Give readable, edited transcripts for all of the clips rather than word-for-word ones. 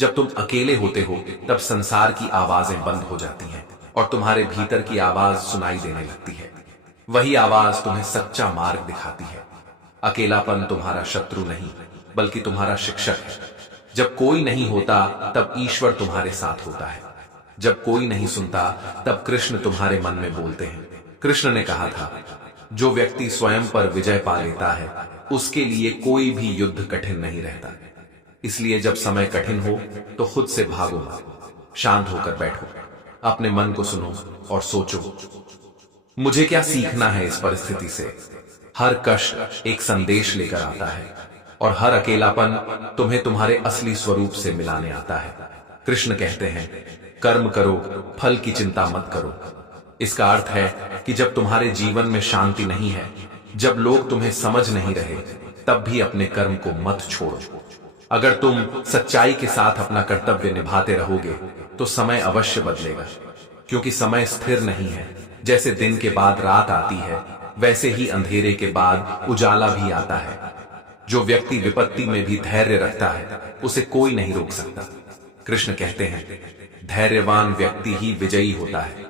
जब तुम अकेले होते हो तब संसार की आवाजें बंद हो जाती हैं और तुम्हारे भीतर की आवाज सुनाई देने लगती है। वही आवाज तुम्हें सच्चा मार्ग दिखाती है। अकेलापन तुम्हारा शत्रु नहीं बल्कि तुम्हारा शिक्षक है। जब कोई नहीं होता तब ईश्वर तुम्हारे साथ होता है। जब कोई नहीं सुनता तब कृष्ण तुम्हारे मन में बोलते हैं। कृष्ण ने कहा था, जो व्यक्ति स्वयं पर विजय पा लेता है उसके लिए कोई भी युद्ध कठिन नहीं रहता। इसलिए जब समय कठिन हो तो खुद से भागो मत, शांत होकर बैठो, अपने मन को सुनो और सोचो, मुझे क्या सीखना है इस परिस्थिति से। हर कष्ट एक संदेश लेकर आता है और हर अकेलापन तुम्हें तुम्हारे असली स्वरूप से मिलाने आता है। कृष्ण कहते हैं, कर्म करो, फल की चिंता मत करो। इसका अर्थ है कि जब तुम्हारे जीवन में शांति नहीं है, जब लोग तुम्हें समझ नहीं रहे, तब भी अपने कर्म को मत छोड़ो। अगर तुम सच्चाई के साथ अपना कर्तव्य निभाते रहोगे तो समय अवश्य बदलेगा, क्योंकि समय स्थिर नहीं है। जैसे दिन के बाद रात आती है, वैसे ही अंधेरे के बाद उजाला भी आता है। जो व्यक्ति विपत्ति में भी धैर्य रखता है उसे कोई नहीं रोक सकता। कृष्ण कहते हैं, धैर्यवान व्यक्ति ही विजयी होता है।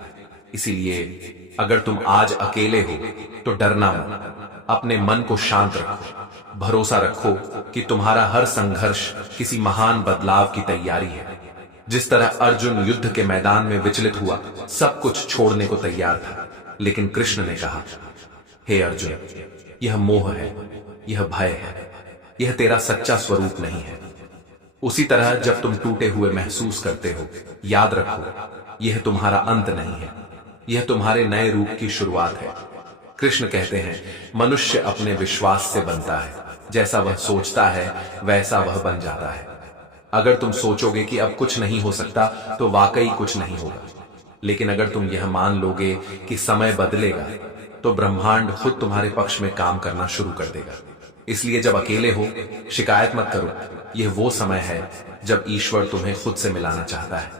इसीलिए अगर तुम आज अकेले हो तो डरना मत, अपने मन को शांत रखो, भरोसा रखो कि तुम्हारा हर संघर्ष किसी महान बदलाव की तैयारी है। जिस तरह अर्जुन युद्ध के मैदान में विचलित हुआ, सब कुछ छोड़ने को तैयार था, लेकिन कृष्ण ने कहा, हे अर्जुन, यह मोह है, यह भय है, यह तेरा सच्चा स्वरूप नहीं है। उसी तरह जब तुम टूटे हुए महसूस करते हो, याद रखो, यह तुम्हारा अंत नहीं है, यह तुम्हारे नए रूप की शुरुआत है। कृष्ण कहते हैं, मनुष्य अपने विश्वास से बनता है, जैसा वह सोचता है वैसा वह बन जाता है। अगर तुम सोचोगे कि अब कुछ नहीं हो सकता तो वाकई कुछ नहीं होगा, लेकिन अगर तुम यह मान लोगे कि समय बदलेगा तो ब्रह्मांड खुद तुम्हारे पक्ष में काम करना शुरू कर देगा। इसलिए जब अकेले हो, शिकायत मत करो, यह वो समय है जब ईश्वर तुम्हें खुद से मिलाना चाहता है।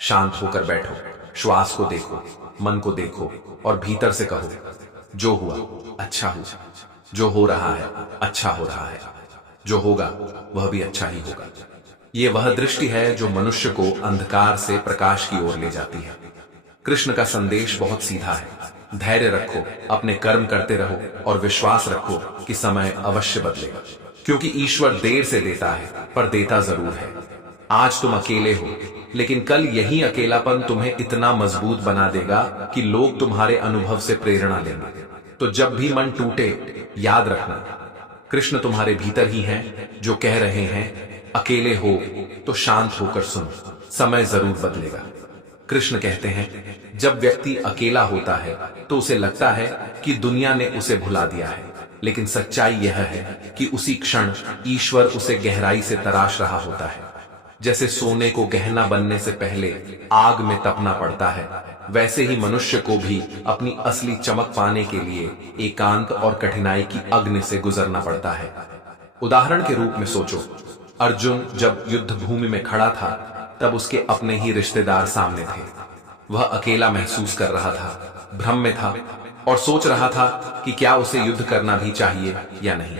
शांत होकर बैठो, श्वास को देखो, मन को देखो और भीतर से कहो, जो हुआ अच्छा हुआ, जो हो रहा है अच्छा हो रहा है, जो होगा वह भी अच्छा ही होगा। ये वह दृष्टि है जो मनुष्य को अंधकार से प्रकाश की ओर ले जाती है। कृष्ण का संदेश बहुत सीधा है, धैर्य रखो, अपने कर्म करते रहो और विश्वास रखो कि समय अवश्य बदलेगा, क्योंकि ईश्वर देर से देता है पर देता जरूर है। आज तुम अकेले हो, लेकिन कल यही अकेलापन तुम्हें इतना मजबूत बना देगा कि लोग तुम्हारे अनुभव से प्रेरणा लेंगे। तो जब भी मन टूटे, याद रखना, कृष्ण तुम्हारे भीतर ही हैं जो कह रहे हैं, अकेले हो तो शांत होकर सुनो, समय जरूर बदलेगा। कृष्ण कहते हैं, जब व्यक्ति अकेला होता है तो उसे लगता है कि दुनिया ने उसे भुला दिया है, लेकिन सच्चाई यह है कि उसी क्षण ईश्वर उसे गहराई से तराश रहा होता है। जैसे सोने को गहना बनने से पहले आग में तपना पड़ता है, वैसे ही मनुष्य को भी अपनी असली चमक पाने के लिए एकांत और कठिनाई की अग्नि से गुजरना पड़ता है। उदाहरण के रूप में सोचो, अर्जुन जब युद्ध भूमि में खड़ा था तब उसके अपने ही रिश्तेदार सामने थे। वह अकेला महसूस कर रहा था, भ्रम में था और सोच रहा था कि क्या उसे युद्ध करना भी चाहिए या नहीं।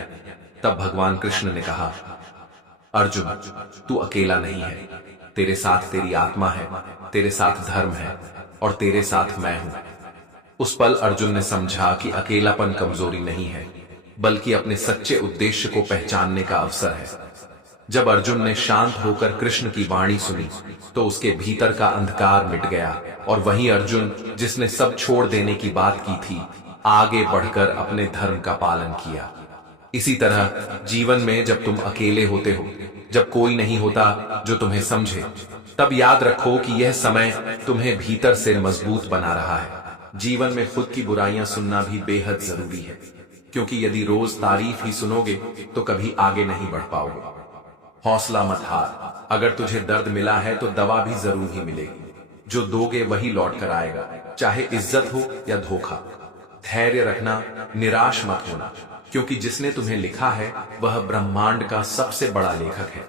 तब भगवान कृष्ण ने कहा, अर्जुन, तू अकेला नहीं है, तेरे साथ तेरी आत्मा है, तेरे साथ धर्म है और तेरे साथ मैं हूं। उस पल अर्जुन ने समझा कि अकेलापन कमजोरी नहीं है, बल्कि अपने सच्चे उद्देश्य को पहचानने का अवसर है। जब अर्जुन ने शांत होकर कृष्ण की वाणी सुनी तो उसके भीतर का अंधकार मिट गया और वही अर्जुन जिसने सब छोड़ देने की बात की थी, आगे बढ़कर अपने धर्म का पालन किया। इसी तरह जीवन में जब तुम अकेले होते हो, जब कोई नहीं होता जो तुम्हें समझे, तब याद रखो कि यह समय तुम्हें भीतर से मजबूत बना रहा है। जीवन में खुद की बुराइयां सुनना भी बेहद जरूरी है, क्योंकि यदि रोज तारीफ ही सुनोगे तो कभी आगे नहीं बढ़ पाओगे। हौसला मत हार, अगर तुझे दर्द मिला है तो दवा भी जरूर ही मिलेगी। जो दोगे वही लौट कर आएगा, चाहे इज्जत हो या धोखा। धैर्य रखना, निराश मत होना, क्योंकि जिसने तुम्हें लिखा है वह ब्रह्मांड का सबसे बड़ा लेखक है।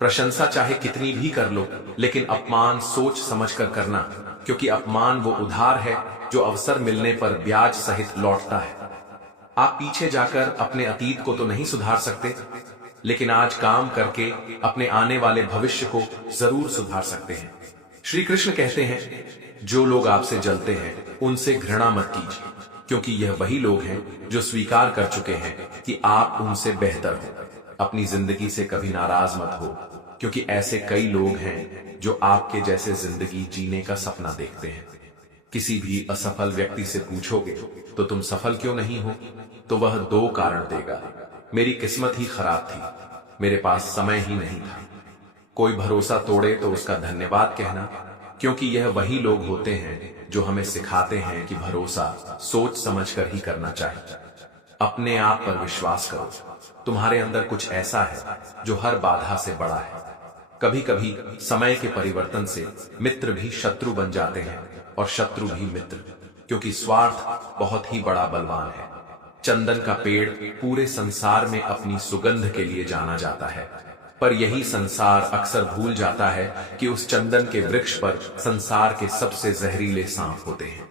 प्रशंसा चाहे कितनी भी कर लो, लेकिन अपमान सोच समझ कर करना, क्योंकि अपमान वो उधार है जो अवसर मिलने पर ब्याज सहित लौटता है। आप पीछे जाकर अपने अतीत को तो नहीं सुधार सकते, लेकिन आज काम करके अपने आने वाले भविष्य को जरूर सुधार सकते हैं। श्री कृष्ण कहते हैं, जो लोग आपसे जलते हैं उनसे घृणा मत कीजिए, क्योंकि यह वही लोग हैं जो स्वीकार कर चुके हैं कि आप उनसे बेहतर हो। अपनी जिंदगी से कभी नाराज मत हो, क्योंकि ऐसे कई लोग हैं जो आपके जैसे जिंदगी जीने का सपना देखते हैं। किसी भी असफल व्यक्ति से पूछोगे तो तुम सफल क्यों नहीं हो, तो वह दो कारण देगा। मेरी किस्मत ही खराब थी, मेरे पास समय ही नहीं था। कोई भरोसा तोड़े तो उसका धन्यवाद कहना, क्योंकि यह वही लोग होते हैं जो हमें सिखाते हैं कि भरोसा सोच समझकर ही करना चाहिए। अपने आप पर विश्वास करो, तुम्हारे अंदर कुछ ऐसा है जो हर बाधा से बड़ा है। कभी कभी समय के परिवर्तन से मित्र भी शत्रु बन जाते हैं और शत्रु भी मित्र, क्योंकि स्वार्थ बहुत ही बड़ा बलवान है। चंदन का पेड़ पूरे संसार में अपनी सुगंध के लिए जाना जाता है, पर यही संसार अक्सर भूल जाता है कि उस चंदन के वृक्ष पर संसार के सबसे जहरीले सांप होते हैं।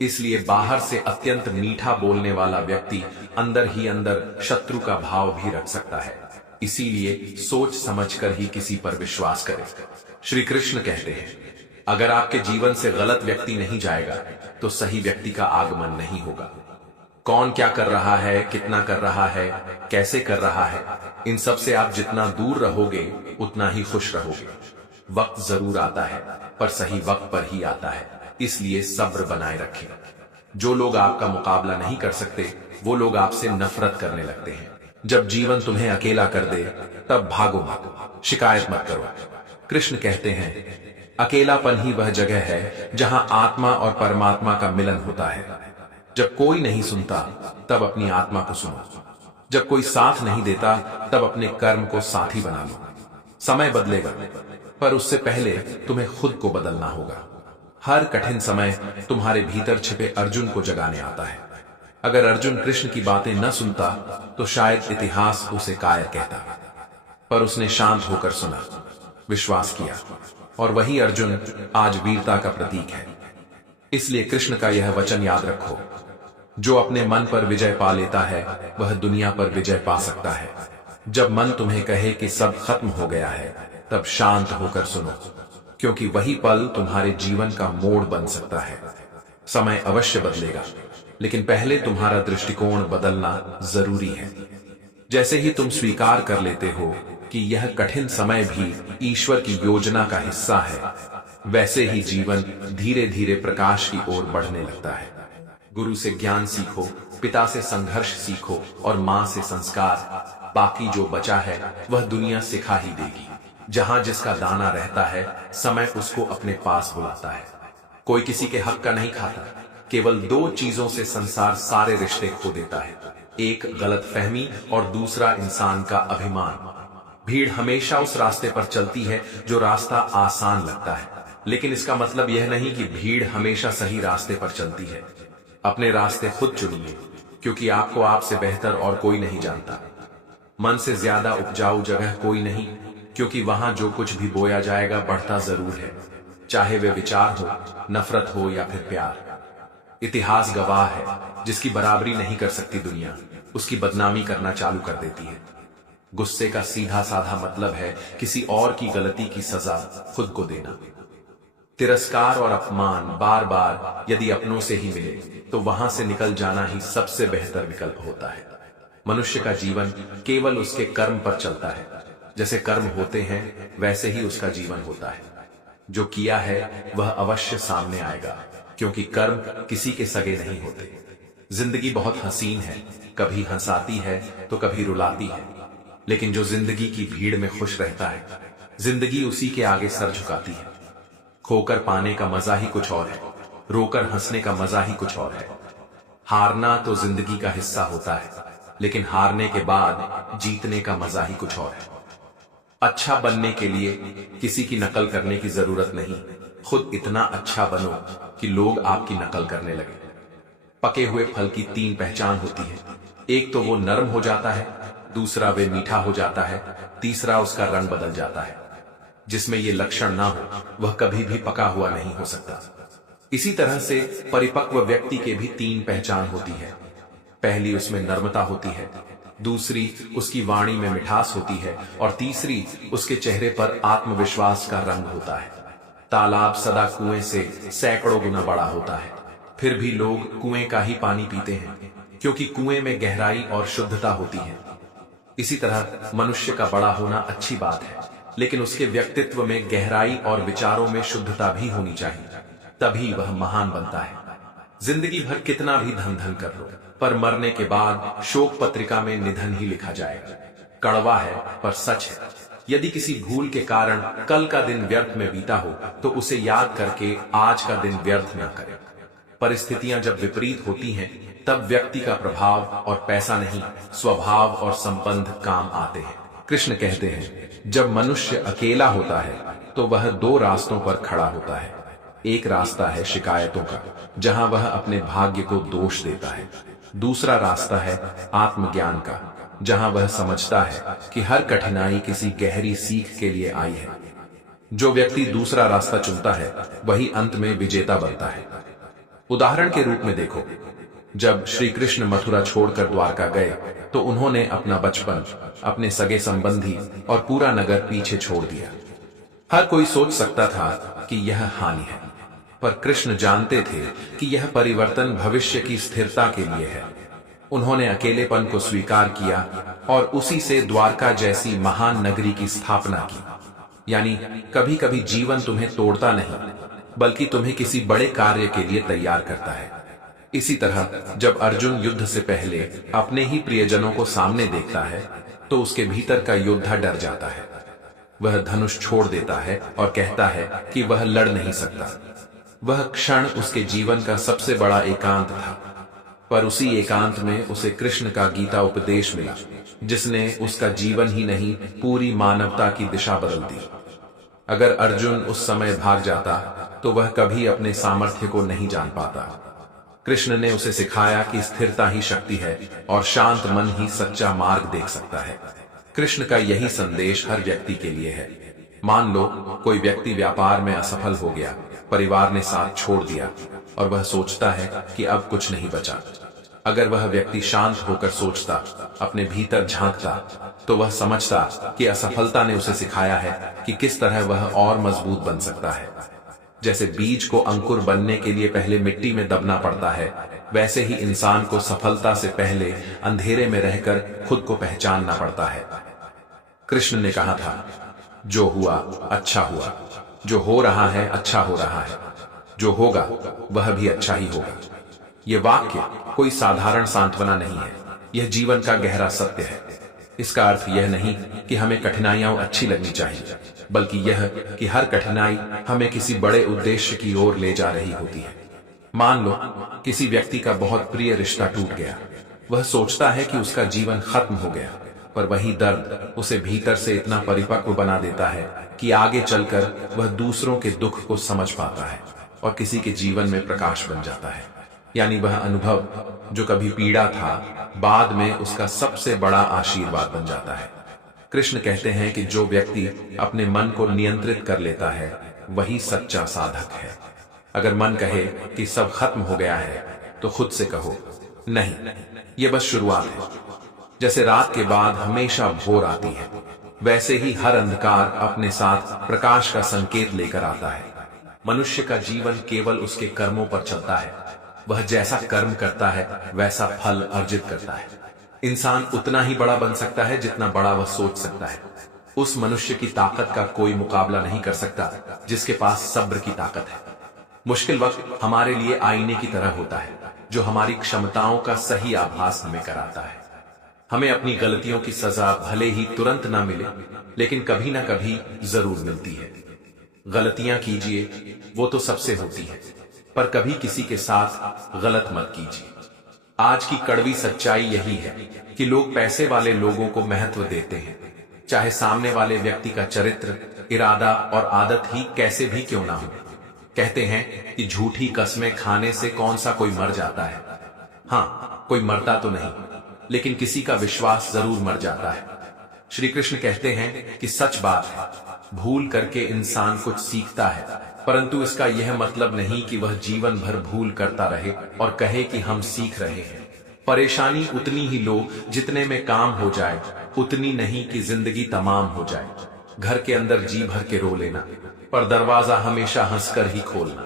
इसलिए बाहर से अत्यंत मीठा बोलने वाला व्यक्ति अंदर ही अंदर शत्रु का भाव भी रख सकता है। इसीलिए सोच समझकर ही किसी पर विश्वास करें। श्री कृष्ण कहते हैं, अगर आपके जीवन से गलत व्यक्ति नहीं जाएगा तो सही व्यक्ति का आगमन नहीं होगा। कौन क्या कर रहा है, कितना कर रहा है, कैसे कर रहा है, इन सब से आप जितना दूर रहोगे उतना ही खुश रहोगे। वक्त जरूर आता है, पर सही वक्त पर ही आता है, इसलिए सब्र बनाए रखें। जो लोग आपका मुकाबला नहीं कर सकते वो लोग आपसे नफरत करने लगते हैं। जब जीवन तुम्हें अकेला कर दे तब भागो मत, शिकायत मत करो। कृष्ण कहते हैं, अकेलापन ही वह जगह है जहां आत्मा और परमात्मा का मिलन होता है। जब कोई नहीं सुनता तब अपनी आत्मा को सुनो, जब कोई साथ नहीं देता तब अपने कर्म को साथी बना लो। समय बदलेगा, पर उससे पहले तुम्हें खुद को बदलना होगा। हर कठिन समय तुम्हारे भीतर छिपे अर्जुन को जगाने आता है। अगर अर्जुन कृष्ण की बातें न सुनता तो शायद इतिहास उसे कायर कहता, पर उसने शांत होकर सुना, विश्वास किया, और वही अर्जुन आज वीरता का प्रतीक है। इसलिए कृष्ण का यह वचन याद रखो, जो अपने मन पर विजय पा लेता है वह दुनिया पर विजय पा सकता है। जब मन तुम्हें कहे कि सब खत्म हो गया है तब शांत होकर सुनो, क्योंकि वही पल तुम्हारे जीवन का मोड़ बन सकता है। समय अवश्य बदलेगा, लेकिन पहले तुम्हारा दृष्टिकोण बदलना जरूरी है। जैसे ही तुम स्वीकार कर लेते हो कि यह कठिन समय भी ईश्वर की योजना का हिस्सा है, वैसे ही जीवन धीरे धीरे प्रकाश की ओर बढ़ने लगता है। गुरु से ज्ञान सीखो, पिता से संघर्ष सीखो और मां से संस्कार। बाकी जो बचा है वह दुनिया सिखा ही देगी। जहां जिसका दाना रहता है समय उसको अपने पास बुलाता है। कोई किसी के हक का नहीं खाता। केवल दो चीजों से संसार सारे रिश्ते खो देता है, एक गलतफहमी और दूसरा इंसान का अभिमान। भीड़ हमेशा उस रास्ते पर चलती है जो रास्ता आसान लगता है, लेकिन इसका मतलब यह नहीं कि भीड़ हमेशा सही रास्ते पर चलती है। अपने रास्ते खुद चुनिए, क्योंकि आपको आपसे बेहतर और कोई नहीं जानता। मन से ज्यादा उपजाऊ जगह कोई नहीं, क्योंकि वहां जो कुछ भी बोया जाएगा बढ़ता जरूर है, चाहे वे विचार हो, नफरत हो या फिर प्यार। इतिहास गवाह है, जिसकी बराबरी नहीं कर सकती दुनिया, उसकी बदनामी करना चालू कर देती है। गुस्से का सीधा साधा मतलब है किसी और की गलती की सजा खुद को देना। तिरस्कार और अपमान बार बार यदि अपनों से ही मिले तो वहां से निकल जाना ही सबसे बेहतर विकल्प होता है। मनुष्य का जीवन केवल उसके कर्म पर चलता है। जैसे कर्म होते हैं वैसे ही उसका जीवन होता है। जो किया है वह अवश्य सामने आएगा, क्योंकि कर्म किसी के सगे नहीं होते। जिंदगी बहुत हसीन है, कभी हंसाती है तो कभी रुलाती है, लेकिन जो जिंदगी की भीड़ में खुश रहता है, जिंदगी उसी के आगे सर झुकाती है। खोकर पाने का मजा ही कुछ और है, रोकर हंसने का मजा ही कुछ और है। हारना तो जिंदगी का हिस्सा होता है, लेकिन हारने के बाद जीतने का मजा ही कुछ और है। अच्छा बनने के लिए किसी की नकल करने की जरूरत नहीं, खुद इतना अच्छा बनो कि लोग आपकी नकल करने लगे। पके हुए फल की तीन पहचान होती है, एक तो वो नरम हो जाता है, दूसरा वे मीठा हो जाता है, तीसरा उसका रंग बदल जाता है। जिसमें ये लक्षण ना हो वह कभी भी पका हुआ नहीं हो सकता। इसी तरह से परिपक्व व्यक्ति के भी तीन पहचान होती है। पहली उसमें नर्मता होती है, दूसरी उसकी वाणी में मिठास होती है और तीसरी उसके चेहरे पर आत्मविश्वास का रंग होता है। तालाब सदा कुएं से सैकड़ों गुना बड़ा होता है, फिर भी लोग कुएं का ही पानी पीते हैं, क्योंकि कुएं में गहराई और शुद्धता होती है। इसी तरह मनुष्य का बड़ा होना अच्छी बात है, लेकिन उसके व्यक्तित्व में गहराई और विचारों में शुद्धता भी होनी चाहिए, तभी वह महान बनता है। जिंदगी भर कितना भी धन धन कर लो, पर मरने के बाद शोक पत्रिका में निधन ही लिखा जाएगा। कड़वा है पर सच है। यदि किसी भूल के कारण कल का दिन व्यर्थ में बीता हो, तो उसे याद करके आज का दिन व्यर्थ न करें। परिस्थितियां जब विपरीत होती हैं, तब व्यक्ति का प्रभाव और पैसा नहीं, स्वभाव और संबंध काम आते हैं। कृष्ण कहते हैं, जब मनुष्य अकेला होता है तो वह दो रास्तों पर खड़ा होता है। एक रास्ता है शिकायतों का, जहां वह अपने भाग्य को दोष देता है। दूसरा रास्ता है आत्मज्ञान का, जहां वह समझता है कि हर कठिनाई किसी गहरी सीख के लिए आई है। जो व्यक्ति दूसरा रास्ता चुनता है, वही अंत में विजेता बनता है। उदाहरण के रूप में देखो, जब श्री कृष्ण मथुरा छोड़कर द्वारका गए, तो उन्होंने अपना बचपन, अपने सगे संबंधी और पूरा नगर पीछे छोड़ दिया। हर कोई सोच सकता था कि यह हानि है, पर कृष्ण जानते थे कि यह परिवर्तन भविष्य की स्थिरता के लिए है। उन्होंने अकेलेपन को स्वीकार किया और उसी से द्वारका जैसी महान नगरी की स्थापना की। यानी कभी कभी जीवन तुम्हें तोड़ता नहीं, बल्कि तुम्हें किसी बड़े कार्य के लिए तैयार करता है। इसी तरह जब अर्जुन युद्ध से पहले अपने ही प्रियजनों को सामने देखता है, तो उसके भीतर का योद्धा डर जाता है। वह धनुष छोड़ देता है और कहता है कि वह लड़ नहीं सकता। वह क्षण उसके जीवन का सबसे बड़ा एकांत था, पर उसी एकांत में उसे कृष्ण का गीता उपदेश मिला, जिसने उसका जीवन ही नहीं, पूरी मानवता की दिशा बदल दी। अगर अर्जुन उस समय भाग जाता, तो वह कभी अपने सामर्थ्य को नहीं जान पाता। कृष्ण ने उसे सिखाया कि स्थिरता ही शक्ति है और शांत मन ही सच्चा मार्ग देख सकता है। कृष्ण का यही संदेश हर व्यक्ति के लिए है। मान लो कोई व्यक्ति व्यापार में असफल हो गया, परिवार ने साथ छोड़ दिया और वह सोचता है कि अब कुछ नहीं बचा। अगर वह व्यक्ति शांत होकर सोचता, अपने भीतर झांकता, तो वह समझता कि असफलता ने उसे सिखाया है कि किस तरह वह और मजबूत बन सकता है। जैसे बीज को अंकुर बनने के लिए पहले मिट्टी में दबना पड़ता है, वैसे ही इंसान को सफलता से पहले अंधेरे में रहकर खुद को पहचानना पड़ता है। कृष्ण ने कहा था, जो हुआ अच्छा हुआ, जो हो रहा है अच्छा हो रहा है, जो होगा वह भी अच्छा ही होगा। ये वाक्य कोई साधारण सांत्वना नहीं है, यह जीवन का गहरा सत्य है। इसका अर्थ यह नहीं कि हमें कठिनाइयां अच्छी लगनी चाहिए, बल्कि यह कि हर कठिनाई हमें किसी बड़े उद्देश्य की ओर ले जा रही होती है। मान लो किसी व्यक्ति का बहुत प्रिय रिश्ता टूट गया। वह सोचता है कि उसका जीवन खत्म हो गया, पर वही दर्द उसे भीतर से इतना परिपक्व बना देता है कि आगे चलकर वह दूसरों के दुख को समझ पाता है और किसी के जीवन में प्रकाश बन जाता है। यानी वह अनुभव जो कभी पीड़ा था, बाद में उसका सबसे बड़ा आशीर्वाद बन जाता है। कृष्ण कहते हैं कि जो व्यक्ति अपने मन को नियंत्रित कर लेता है, वही सच्चा साधक है। अगर मन कहे कि सब खत्म हो गया है, तो खुद से कहो, नहीं, ये बस शुरुआत है। जैसे रात के बाद हमेशा भोर आती है, वैसे ही हर अंधकार अपने साथ प्रकाश का संकेत लेकर आता है। मनुष्य का जीवन केवल उसके कर्मों पर चलता है। वह जैसा कर्म करता है, वैसा फल अर्जित करता है। इंसान उतना ही बड़ा बन सकता है जितना बड़ा वह सोच सकता है। उस मनुष्य की ताकत का कोई मुकाबला नहीं कर सकता जिसके पास सब्र की ताकत है। मुश्किल वक्त हमारे लिए आईने की तरह होता है, जो हमारी क्षमताओं का सही आभास हमें कराता है। हमें अपनी गलतियों की सजा भले ही तुरंत ना मिले, लेकिन कभी ना कभी जरूर मिलती है। गलतियां कीजिए, वो तो सबसे होती है, पर कभी किसी के साथ गलत मत कीजिए। आज की कड़वी सच्चाई यही है कि लोग पैसे वाले लोगों को महत्व देते हैं, चाहे सामने वाले व्यक्ति का चरित्र, इरादा और आदत ही कैसे भी क्यों ना हो। कहते हैं कि झूठी कस्में खाने से कौन सा कोई मर जाता है। हाँ, कोई मरता तो नहीं, लेकिन किसी का विश्वास जरूर मर जाता है। श्री कृष्ण कहते हैं कि सच बात है, भूल करके इंसान कुछ सीखता है, परंतु इसका यह मतलब नहीं कि वह जीवन भर भूल करता रहे और कहे कि हम सीख रहे हैं। परेशानी उतनी ही लो जितने में काम हो जाए, उतनी नहीं कि जिंदगी तमाम हो जाए। घर के अंदर जी भर के रो लेना, पर दरवाजा हमेशा हंसकर ही खोलना,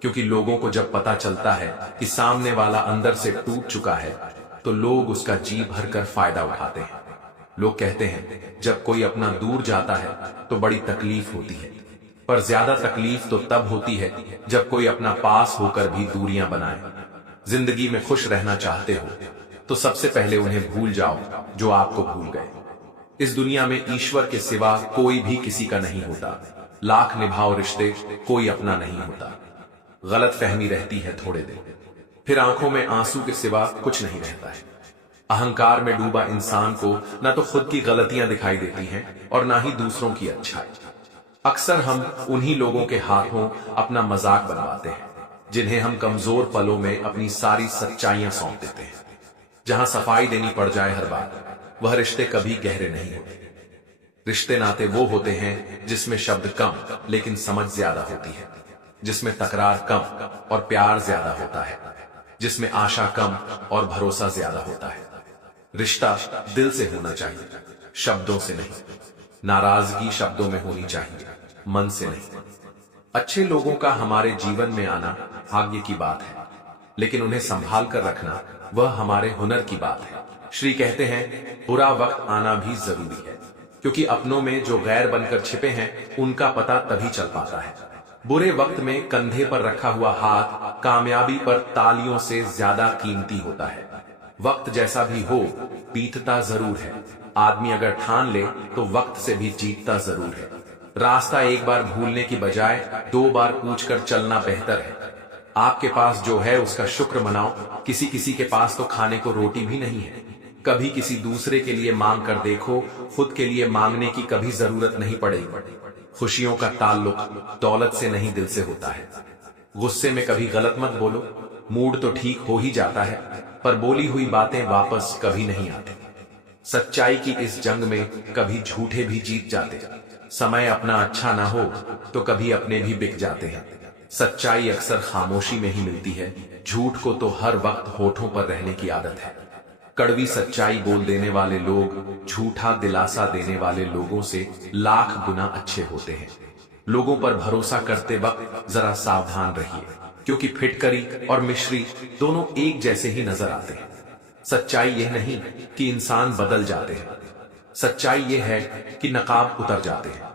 क्योंकि लोगों को जब पता चलता है कि सामने वाला अंदर से टूट चुका है, तो लोग उसका जी भरकर फायदा उठाते हैं। लोग कहते हैं जब कोई अपना दूर जाता है तो बड़ी तकलीफ होती है, पर ज्यादा तकलीफ तो तब होती है जब कोई अपना पास होकर भी दूरियां बनाए। जिंदगी में खुश रहना चाहते हो तो सबसे पहले उन्हें भूल जाओ जो आपको भूल गए। इस दुनिया में ईश्वर के सिवा कोई भी किसी का नहीं होता। लाख निभाओ रिश्ते, कोई अपना नहीं होता। गलत फहमी रहती है थोड़े दिन, फिर आंखों में आंसू के सिवा कुछ नहीं रहता है। अहंकार में डूबा इंसान को न तो खुद की गलतियां दिखाई देती हैं और ना ही दूसरों की अच्छाई। अक्सर हम उन्हीं लोगों के हाथों अपना मजाक बनवाते हैं जिन्हें हम कमजोर पलों में अपनी सारी सच्चाइयां सौंप देते हैं। जहां सफाई देनी पड़ जाए हर बार, वह रिश्ते कभी गहरे नहीं होते। रिश्ते नाते वो होते हैं जिसमें शब्द कम लेकिन समझ ज्यादा होती है, जिसमें तकरार कम और प्यार ज्यादा होता है, जिसमें आशा कम और भरोसा ज्यादा होता है। रिश्ता दिल से होना चाहिए, शब्दों से नहीं। नाराजगी शब्दों में होनी चाहिए, मन से नहीं। अच्छे लोगों का हमारे जीवन में आना भाग्य की बात है, लेकिन उन्हें संभाल कर रखना वह हमारे हुनर की बात है। श्री कहते हैं बुरा वक्त आना भी जरूरी है, क्योंकि अपनों में जो गैर बनकर छिपे हैं उनका पता तभी चल पाता है। बुरे वक्त में कंधे पर रखा हुआ हाथ कामयाबी पर तालियों से ज्यादा कीमती होता है। वक्त जैसा भी हो, बीतता जरूर है। आदमी अगर ठान ले तो वक्त से भी जीतता जरूर है। रास्ता एक बार भूलने की बजाय 2 बार पूछकर चलना बेहतर है। आपके पास जो है उसका शुक्र मनाओ। किसी किसी के पास तो खाने को रोटी भी नहीं है। कभी किसी दूसरे के लिए मांग कर देखो, खुद के लिए मांगने की कभी जरूरत नहीं पड़ेगी। खुशियों का ताल्लुक दौलत से नहीं, दिल से होता है। गुस्से में कभी गलत मत बोलो। मूड तो ठीक हो ही जाता है, पर बोली हुई बातें वापस कभी नहीं आती। सच्चाई की इस जंग में कभी झूठे भी जीत जाते। समय अपना अच्छा ना हो तो कभी अपने भी बिक जाते हैं। सच्चाई अक्सर खामोशी में ही मिलती है, झूठ को तो हर वक्त होठों पर रहने की आदत है। कड़वी सच्चाई बोल देने वाले लोग झूठा दिलासा देने वाले लोगों से लाख गुना अच्छे होते हैं। लोगों पर भरोसा करते वक्त जरा सावधान रहिए, क्योंकि फिटकरी और मिश्री दोनों एक जैसे ही नजर आते हैं। सच्चाई यह नहीं कि इंसान बदल जाते हैं, सच्चाई यह है कि नकाब उतर जाते हैं।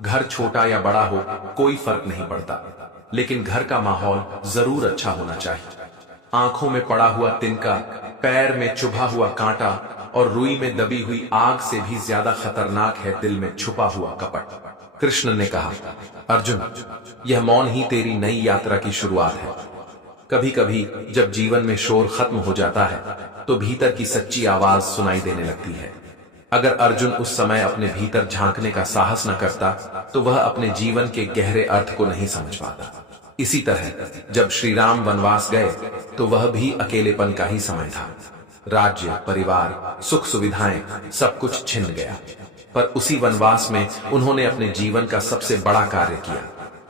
घर छोटा या बड़ा हो कोई फर्क नहीं पड़ता, लेकिन घर का माहौल जरूर अच्छा होना चाहिए। आंखों में पड़ा हुआ तिनका, पैर में चुभा हुआ कांटा और रुई में दबी हुई आग से भी ज्यादा खतरनाक है दिल में छुपा हुआ कपट। कृष्ण ने कहा, अर्जुन, यह मौन ही तेरी नई यात्रा की शुरुआत है। कभी कभी जब जीवन में शोर खत्म हो जाता है तो भीतर की सच्ची आवाज सुनाई देने लगती है। अगर अर्जुन उस समय अपने भीतर झांकने का साहस न करता तो वह अपने जीवन के गहरे अर्थ को नहीं समझ पाता। इसी तरह जब श्री राम वनवास गए तो वह भी अकेलेपन का ही समय था। राज्य, परिवार, सुख सुविधाएं सब कुछ छिन गया, पर उसी वनवास में उन्होंने अपने जीवन का सबसे बड़ा कार्य किया,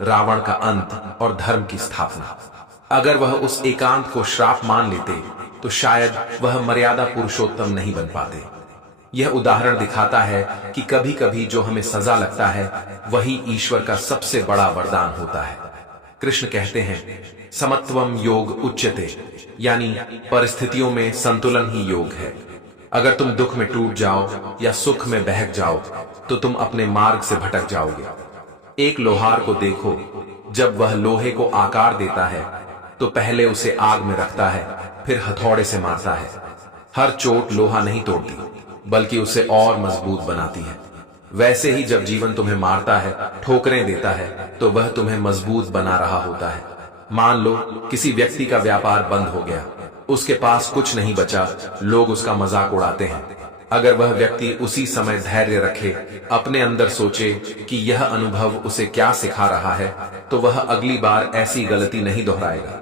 रावण का अंत और धर्म की स्थापना। अगर वह उस एकांत को श्राप मान लेते तो शायद वह मर्यादा पुरुषोत्तम नहीं बन पाते। यह उदाहरण दिखाता है कि कभी कभी जो हमें सजा लगता है वही ईश्वर का सबसे बड़ा वरदान होता है। कृष्ण कहते हैं, समत्वम योग उच्यते, यानी परिस्थितियों में संतुलन ही योग है। अगर तुम दुख में टूट जाओ या सुख में बहक जाओ तो तुम अपने मार्ग से भटक जाओगे। एक लोहार को देखो, जब वह लोहे को आकार देता है तो पहले उसे आग में रखता है, फिर हथौड़े से मारता है। हर चोट लोहा नहीं तोड़ती, बल्कि उसे और मजबूत बनाती है। वैसे ही जब जीवन तुम्हें मारता है, ठोकरें देता है, तो वह तुम्हें मजबूत बना रहा होता है। मान लो किसी व्यक्ति का व्यापार बंद हो गया, उसके पास कुछ नहीं बचा, लोग उसका मजाक उड़ाते हैं। अगर वह व्यक्ति उसी समय धैर्य रखे, अपने अंदर सोचे कि यह अनुभव उसे क्या सिखा रहा है, तो वह अगली बार ऐसी गलती नहीं दोहराएगा।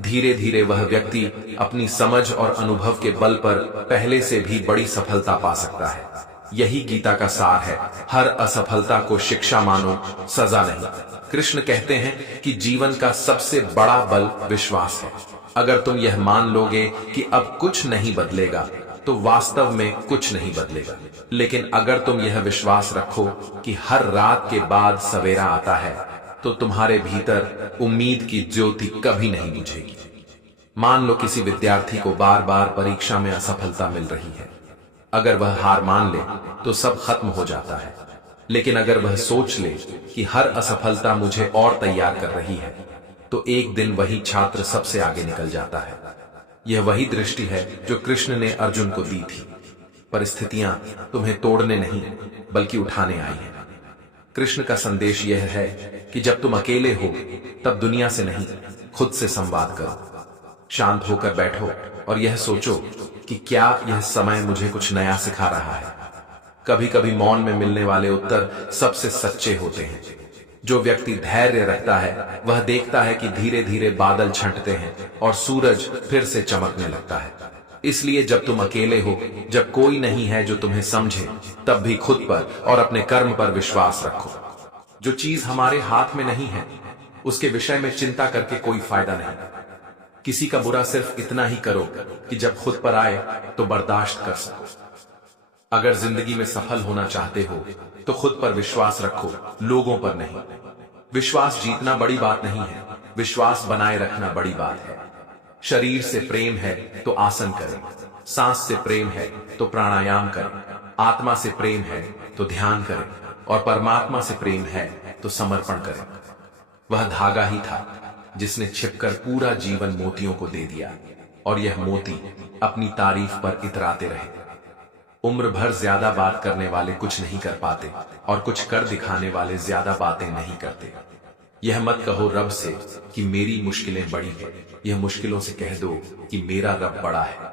धीरे धीरे वह व्यक्ति अपनी समझ और अनुभव के बल पर पहले से भी बड़ी सफलता पा सकता है। यही गीता का सार है, हर असफलता को शिक्षा मानो, सजा नहीं। कृष्ण कहते हैं कि जीवन का सबसे बड़ा बल विश्वास है। अगर तुम यह मान लोगे कि अब कुछ नहीं बदलेगा तो वास्तव में कुछ नहीं बदलेगा। लेकिन अगर तुम यह विश्वास रखो कि हर रात के बाद सवेरा आता है तो तुम्हारे भीतर उम्मीद की ज्योति कभी नहीं बुझेगी। मान लो किसी विद्यार्थी को बार बार परीक्षा में असफलता मिल रही है। अगर वह हार मान ले तो सब खत्म हो जाता है। लेकिन अगर वह सोच ले कि हर असफलता मुझे और तैयार कर रही है तो एक दिन वही छात्र सबसे आगे निकल जाता है। यह वही दृष्टि है जो कृष्ण ने अर्जुन को दी थी। परिस्थितियां तुम्हें तोड़ने नहीं बल्कि उठाने आई हैं। कृष्ण का संदेश यह है कि जब तुम अकेले हो तब दुनिया से नहीं खुद से संवाद करो। शांत होकर बैठो और यह सोचो कि क्या यह समय मुझे कुछ नया सिखा रहा है। कभी कभी मौन में मिलने वाले उत्तर सबसे सच्चे होते हैं। जो व्यक्ति धैर्य रखता है वह देखता है कि धीरे धीरे बादल छंटते हैं और सूरज फिर से चमकने लगता है। इसलिए जब तुम अकेले हो, जब कोई नहीं है जो तुम्हें समझे, तब भी खुद पर और अपने कर्म पर विश्वास रखो। जो चीज हमारे हाथ में नहीं है उसके विषय में चिंता करके कोई फायदा नहीं। किसी का बुरा सिर्फ इतना ही करो कि जब खुद पर आए तो बर्दाश्त कर सको। अगर जिंदगी में सफल होना चाहते हो तो खुद पर विश्वास रखो, लोगों पर नहीं। विश्वास जीतना बड़ी बात नहीं है, विश्वास बनाए रखना बड़ी बात है। शरीर से प्रेम है तो आसन करें, सांस से प्रेम है तो प्राणायाम करें, आत्मा से प्रेम है तो ध्यान करें और परमात्मा से प्रेम है तो समर्पण करें। वह धागा ही था जिसने छिपकर पूरा जीवन मोतियों को दे दिया और यह मोती अपनी तारीफ पर इतराते रहे। उम्र भर ज्यादा बात करने वाले कुछ नहीं कर पाते और कुछ कर दिखाने वाले ज्यादा बातें नहीं करते। यह मत कहो रब से कि मेरी मुश्किलें बड़ी है, यह मुश्किलों से कह दो कि मेरा रब बड़ा है।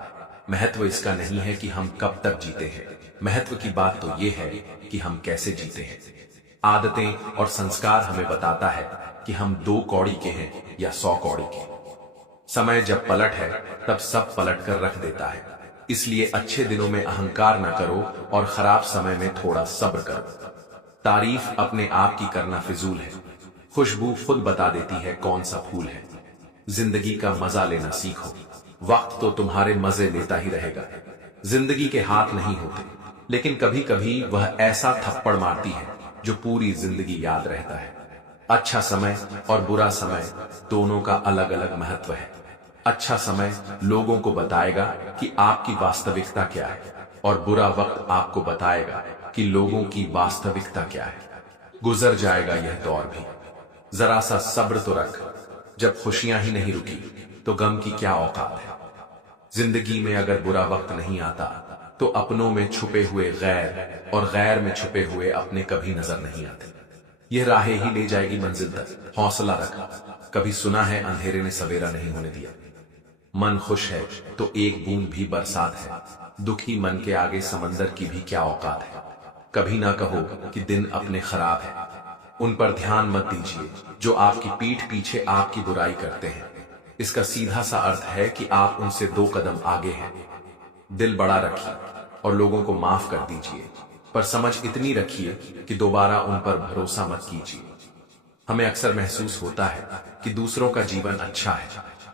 महत्व इसका नहीं है कि हम कब तक जीते हैं, महत्व की बात तो यह है कि हम कैसे जीते हैं। आदतें और संस्कार हमें बताता है कि हम 2 कौड़ी के हैं या 100 कौड़ी के। समय जब पलट है तब सब पलट कर रख देता है। इसलिए अच्छे दिनों में अहंकार न करो और खराब समय में थोड़ा सब्र करो। तारीफ अपने आप की करना फिजूल है, खुशबू खुद बता देती है कौन सा फूल है। जिंदगी का मजा लेना सीखो, वक्त तो तुम्हारे मजे लेता ही रहेगा। जिंदगी के हाथ नहीं होते, लेकिन कभी कभी वह ऐसा थप्पड़ मारती है जो पूरी जिंदगी याद रहता है। अच्छा समय और बुरा समय दोनों का अलग अलग महत्व है। अच्छा समय लोगों को बताएगा कि आपकी वास्तविकता क्या है और बुरा वक्त आपको बताएगा कि लोगों की वास्तविकता क्या है। गुजर जाएगा यह दौर भी, जरा सा सब्र तो रख। जब खुशियां ही नहीं रुकी तो गम की क्या औकात है। जिंदगी में अगर बुरा वक्त नहीं आता तो अपनों में छुपे हुए गैर और गैर में छुपे हुए अपने कभी नजर नहीं आते। यह राहें ही ले जाएगी मंजिल तक, हौसला रख। कभी सुना है अंधेरे ने सवेरा नहीं होने दिया। मन खुश है तो एक बूंद भी बरसात है, दुखी मन के आगे समंदर की भी क्या औकात है। कभी ना कहो कि दिन अपने खराब है, उन पर ध्यान मत दीजिए जो आपकी पीठ पीछे आपकी बुराई करते हैं। इसका सीधा सा अर्थ है कि आप उनसे 2 कदम आगे हैं। दिल बड़ा रखिए और लोगों को माफ कर दीजिए, पर समझ इतनी रखिए कि दोबारा उन पर भरोसा मत कीजिए। हमें अक्सर महसूस होता है कि दूसरों का जीवन अच्छा है,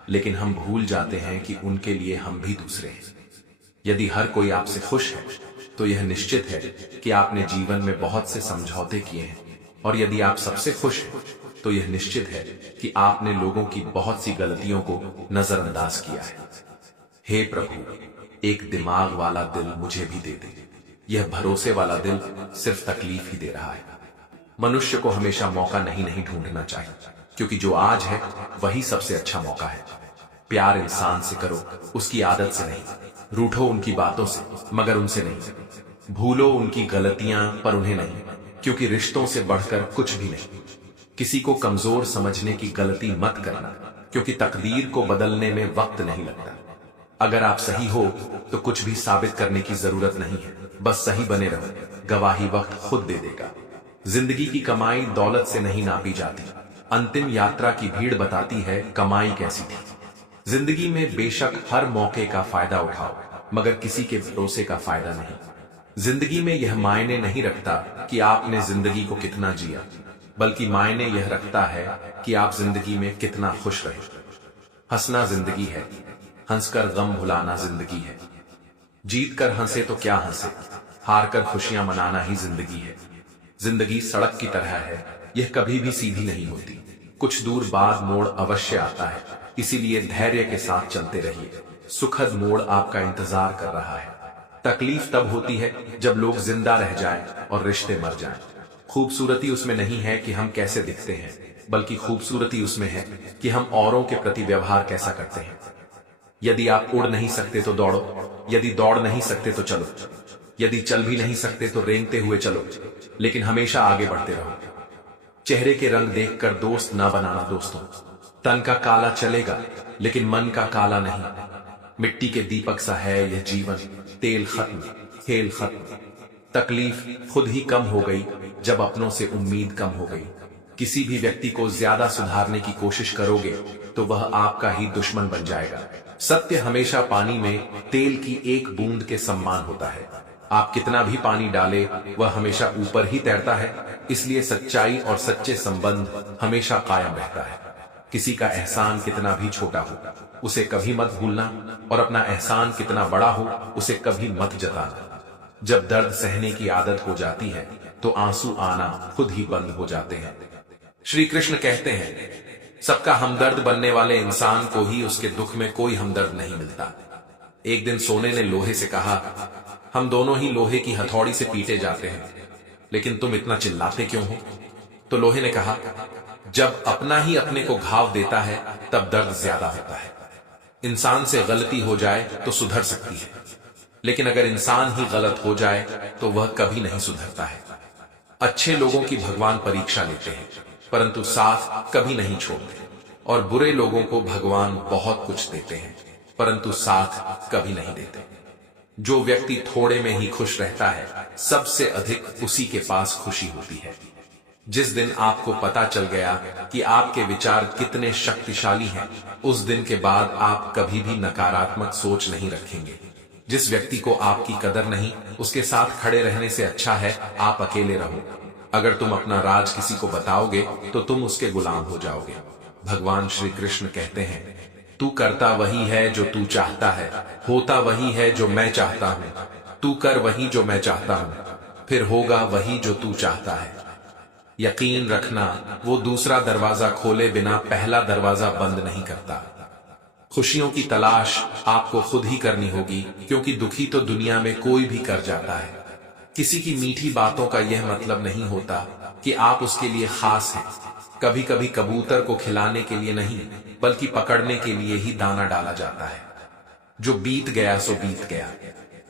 लेकिन हम भूल जाते हैं कि उनके लिए हम भी दूसरे हैं। यदि हर कोई आपसे खुश है तो यह निश्चित है कि आपने जीवन में बहुत से समझौते किए हैं, और यदि आप सबसे खुश हैं तो यह निश्चित है कि आपने लोगों की बहुत सी गलतियों को नजरअंदाज किया है। हे प्रभु, एक दिमाग वाला दिल मुझे भी दे दे। यह भरोसे वाला दिल सिर्फ तकलीफ ही दे रहा है। मनुष्य को हमेशा मौका नहीं ढूंढना चाहिए, क्योंकि जो आज है वही सबसे अच्छा मौका है। प्यार इंसान से करो, उसकी आदत से नहीं। रूठो उनकी बातों से, मगर उनसे नहीं। भूलो उनकी गलतियां, पर उन्हें नहीं, क्योंकि रिश्तों से बढ़कर कुछ भी नहीं। किसी को कमजोर समझने की गलती मत करना, क्योंकि तकदीर को बदलने में वक्त नहीं लगता। अगर आप सही हो तो कुछ भी साबित करने की जरूरत नहीं है, बस सही बने रहो, गवाही वक्त खुद दे देगा। जिंदगी की कमाई दौलत से नहीं नापी जाती, अंतिम यात्रा की भीड़ बताती है कमाई कैसी थी। जिंदगी में बेशक हर मौके का फायदा उठाओ, मगर किसी के भरोसे का फायदा नहीं। जिंदगी में यह मायने नहीं रखता कि आपने जिंदगी को कितना जिया, बल्कि मायने यह रखता है कि आप जिंदगी में कितना खुश रहे। हंसना जिंदगी है, हंसकर गम भुलाना जिंदगी है। जीत कर हंसे तो क्या हंसे, हार कर खुशियां मनाना ही जिंदगी है। जिंदगी सड़क की तरह है, यह कभी भी सीधी नहीं होती। कुछ दूर बाद मोड़ अवश्य आता है, इसीलिए धैर्य के साथ चलते रहिए। सुखद मोड़ आपका इंतजार कर रहा है। तकलीफ तब होती है जब लोग जिंदा रह जाएं और रिश्ते मर जाएं। खूबसूरती उसमें नहीं है कि हम कैसे दिखते हैं, बल्कि खूबसूरती उसमें है कि हम औरों के प्रति व्यवहार कैसा करते हैं। यदि आप उड़ नहीं सकते तो दौड़ो, यदि दौड़ नहीं सकते तो चलो, यदि चल भी नहीं सकते तो रेंगते हुए चलो, लेकिन हमेशा आगे बढ़ते रहो। चेहरे के रंग देखकर दोस्त ना बनाना दोस्तों। तन का काला चलेगा लेकिन मन का काला नहीं। मिट्टी के दीपक सा है यह जीवन, तेल खत्म, खेल खत्म। तकलीफ खुद ही कम हो गई जब अपनों से उम्मीद कम हो गई। किसी भी व्यक्ति को ज्यादा सुधारने की कोशिश करोगे तो वह आपका ही दुश्मन बन जाएगा। सत्य हमेशा पानी में तेल की एक बूंद के समान होता है। आप कितना भी पानी डाले वह हमेशा ऊपर ही तैरता है। इसलिए सच्चाई और सच्चे संबंध हमेशा कायम रहता है। किसी का एहसान कितना भी छोटा हो उसे कभी मत भूलना, और अपना एहसान कितना बड़ा हो उसे कभी मत जताना। जब दर्द सहने की आदत हो जाती है तो आंसू आना खुद ही बंद हो जाते हैं। श्री कृष्ण कहते हैं, सबका हमदर्द बनने वाले इंसान को ही उसके दुख में कोई हमदर्द नहीं मिलता। एक दिन सोने ने लोहे से कहा, हम दोनों ही लोहे की हथौड़ी से पीटे जाते हैं, लेकिन तुम इतना चिल्लाते क्यों हो? तो लोहे ने कहा, जब अपना ही अपने को घाव देता है तब दर्द ज्यादा होता है। इंसान से गलती हो जाए तो सुधर सकती है, लेकिन अगर इंसान ही गलत हो जाए तो वह कभी नहीं सुधरता है। अच्छे लोगों की भगवान परीक्षा लेते हैं, परंतु साथ कभी नहीं छोड़ते, और बुरे लोगों को भगवान बहुत कुछ देते हैं, परंतु साथ कभी नहीं देते। जो व्यक्ति थोड़े में ही खुश रहता है, सबसे अधिक उसी के पास खुशी होती है। जिस दिन आपको पता चल गया कि आपके विचार कितने शक्तिशाली हैं, उस दिन के बाद आप कभी भी नकारात्मक सोच नहीं रखेंगे। जिस व्यक्ति को आपकी कदर नहीं, उसके साथ खड़े रहने से अच्छा है आप अकेले रहो। अगर तुम अपना राज किसी को बताओगे तो तुम उसके गुलाम हो जाओगे। भगवान श्री कृष्ण कहते हैं, तू करता वही है जो तू चाहता है, होता वही है जो मैं चाहता हूं। तू कर वही जो मैं चाहता हूं, फिर होगा वही जो तू चाहता है। यकीन रखना, वो दूसरा दरवाजा खोले बिना पहला दरवाजा बंद नहीं करता। खुशियों की तलाश आपको खुद ही करनी होगी, क्योंकि दुखी तो दुनिया में कोई भी कर जाता है। किसी की मीठी बातों का यह मतलब नहीं होता कि आप उसके लिए खास हैं। कभी कभी कबूतर को खिलाने के लिए नहीं, बल्कि पकड़ने के लिए ही दाना डाला जाता है। जो बीत गया सो बीत गया।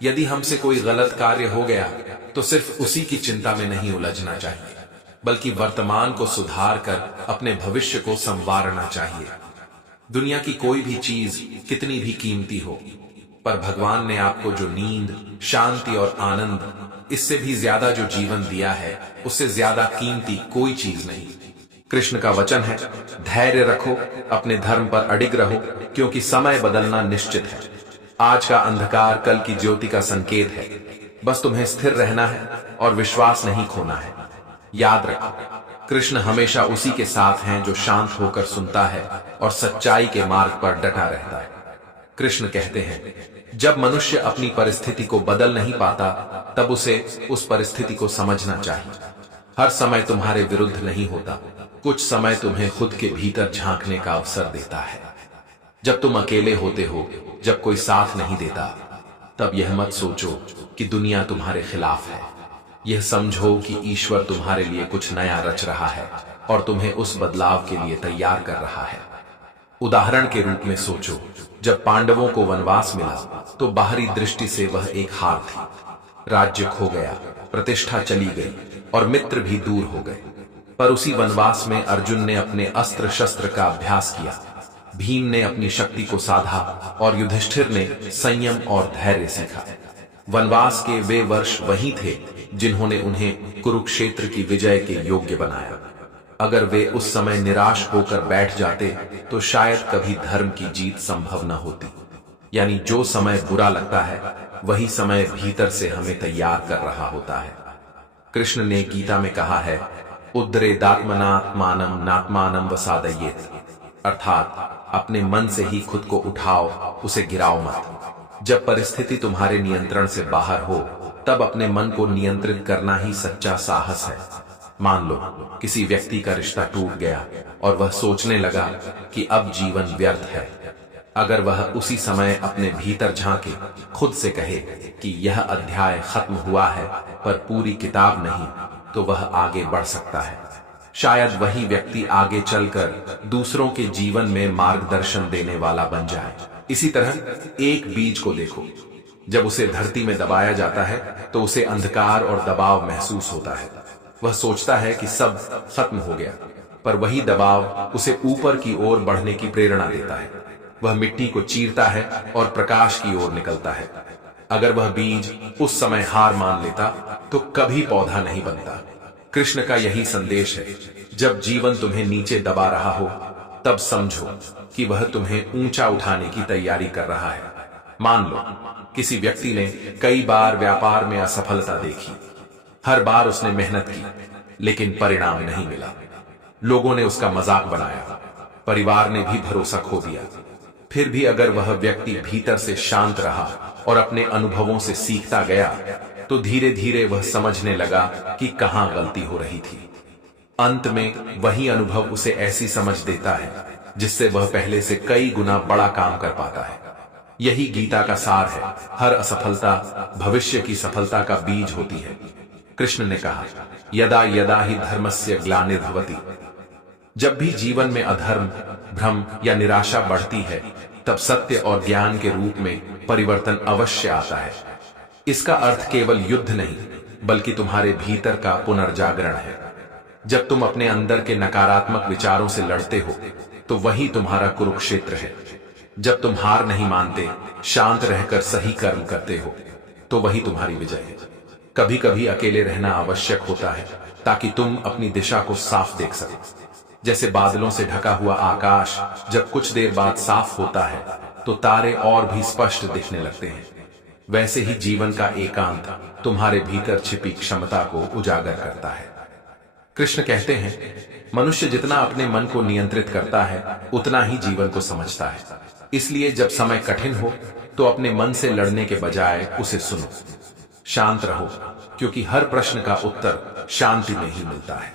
यदि हमसे कोई गलत कार्य हो गया तो सिर्फ उसी की चिंता में नहीं उलझना चाहिए, बल्कि वर्तमान को सुधार कर अपने भविष्य को संवारना चाहिए। दुनिया की कोई भी चीज कितनी भी कीमती हो, पर भगवान ने आपको जो नींद, शांति और आनंद, इससे भी ज्यादा जो जीवन दिया है, उससे ज्यादा कीमती कोई चीज नहीं। कृष्ण का वचन है, धैर्य रखो, अपने धर्म पर अडिग रहो, क्योंकि समय बदलना निश्चित है। आज का अंधकार कल की ज्योति का संकेत है। बस तुम्हें स्थिर रहना है और विश्वास नहीं खोना है। याद रखो, कृष्ण हमेशा उसी के साथ हैं जो शांत होकर सुनता है और सच्चाई के मार्ग पर डटा रहता है। कृष्ण कहते हैं, जब मनुष्य अपनी परिस्थिति को बदल नहीं पाता, तब उसे उस परिस्थिति को समझना चाहिए। हर समय तुम्हारे विरुद्ध नहीं होता, कुछ समय तुम्हें खुद के भीतर झांकने का अवसर देता है। जब तुम अकेले होते हो, जब कोई साथ नहीं देता, तब यह मत सोचो कि दुनिया तुम्हारे खिलाफ है। यह समझो कि ईश्वर तुम्हारे लिए कुछ नया रच रहा है और तुम्हें उस बदलाव के लिए तैयार कर रहा है। उदाहरण के रूप में सोचो, जब पांडवों को वनवास मिला तो बाहरी दृष्टि से वह एक हार थी। राज्य खो गया, प्रतिष्ठा चली गई और मित्र भी दूर हो गए। पर उसी वनवास में अर्जुन ने अपने अस्त्र शस्त्र का अभ्यास किया, भीम ने अपनी शक्ति को साधा और युधिष्ठिर ने संयम और धैर्य सीखा। वनवास के वे वर्ष वही थे जिन्होंने उन्हें कुरुक्षेत्र की विजय के योग्य बनाया। अगर वे उस समय निराश होकर बैठ जाते तो शायद कभी धर्म की जीत संभव न होती। यानी जो समय बुरा लगता है, वही समय भीतर से हमें तैयार कर रहा होता है। कृष्ण ने गीता में कहा है, उद्रेदात्मनात्मानं नात्मानं वसादयेत्। अर्थात अपने मन से ही खुद को उठाओ, उसे गिराओ मत। जब परिस्थिति तुम्हारे नियंत्रण से बाहर हो तब अपने मन को नियंत्रित करना ही सच्चा साहस है। मान लो किसी व्यक्ति का रिश्ता टूट गया और वह सोचने लगा कि अब जीवन व्यर्थ है। अगर वह उसी समय अपने भीतर झांके, खुद से कहे कि यह अध्याय खत्म हुआ है पर पूरी किताब नहीं, तो वह आगे बढ़ सकता है। शायद वही व्यक्ति आगे चलकर दूसरों के जीवन में मार्गदर्शन देने वाला बन जाए। इसी तरह एक बीज को देखो, जब उसे धरती में दबाया जाता है तो उसे अंधकार और दबाव महसूस होता है। वह सोचता है कि सब खत्म हो गया, पर वही दबाव उसे ऊपर की ओर बढ़ने की प्रेरणा देता है। वह मिट्टी को चीरता है और प्रकाश की ओर निकलता है। अगर वह बीज उस समय हार मान लेता तो कभी पौधा नहीं बनता। कृष्ण का यही संदेश है, जब जीवन तुम्हें नीचे दबा रहा हो तब समझो कि वह तुम्हें ऊंचा उठाने की तैयारी कर रहा है। मान लो किसी व्यक्ति ने कई बार व्यापार में असफलता देखी। हर बार उसने मेहनत की लेकिन परिणाम नहीं मिला। लोगों ने उसका मजाक बनाया, परिवार ने भी भरोसा खो दिया। फिर भी अगर वह व्यक्ति भीतर से शांत रहा और अपने अनुभवों से सीखता गया तो धीरे धीरे वह समझने लगा कि कहां गलती हो रही थी। अंत में वही अनुभव उसे ऐसी समझ देता है जिससे वह पहले से कई गुना बड़ा काम कर पाता है। यही गीता का सार है। हर असफलता भविष्य की सफलता का बीज होती है। कृष्ण ने कहा, यदा यदा ही धर्मस्य ग्लानिर्भवति। जब भी जीवन में अधर्म, भ्रम या निराशा बढ़ती है तब सत्य और ज्ञान के रूप में परिवर्तन अवश्य आता है। इसका अर्थ केवल युद्ध नहीं बल्कि तुम्हारे भीतर का पुनर्जागरण है। जब तुम अपने अंदर के नकारात्मक विचारों से लड़ते हो तो वही तुम्हारा कुरुक्षेत्र है। जब तुम हार नहीं मानते, शांत रहकर सही कर्म करते हो, तो वही तुम्हारी विजय है। कभी कभी अकेले रहना आवश्यक होता है ताकि तुम अपनी दिशा को साफ देख सको। जैसे बादलों से ढका हुआ आकाश जब कुछ देर बाद साफ होता है तो तारे और भी स्पष्ट दिखने लगते हैं, वैसे ही जीवन का एकांत तुम्हारे भीतर छिपी क्षमता को उजागर करता है। कृष्ण कहते हैं, मनुष्य जितना अपने मन को नियंत्रित करता है उतना ही जीवन को समझता है। इसलिए जब समय कठिन हो तो अपने मन से लड़ने के बजाय उसे सुनो। शांत रहो, क्योंकि हर प्रश्न का उत्तर शांति में ही मिलता है।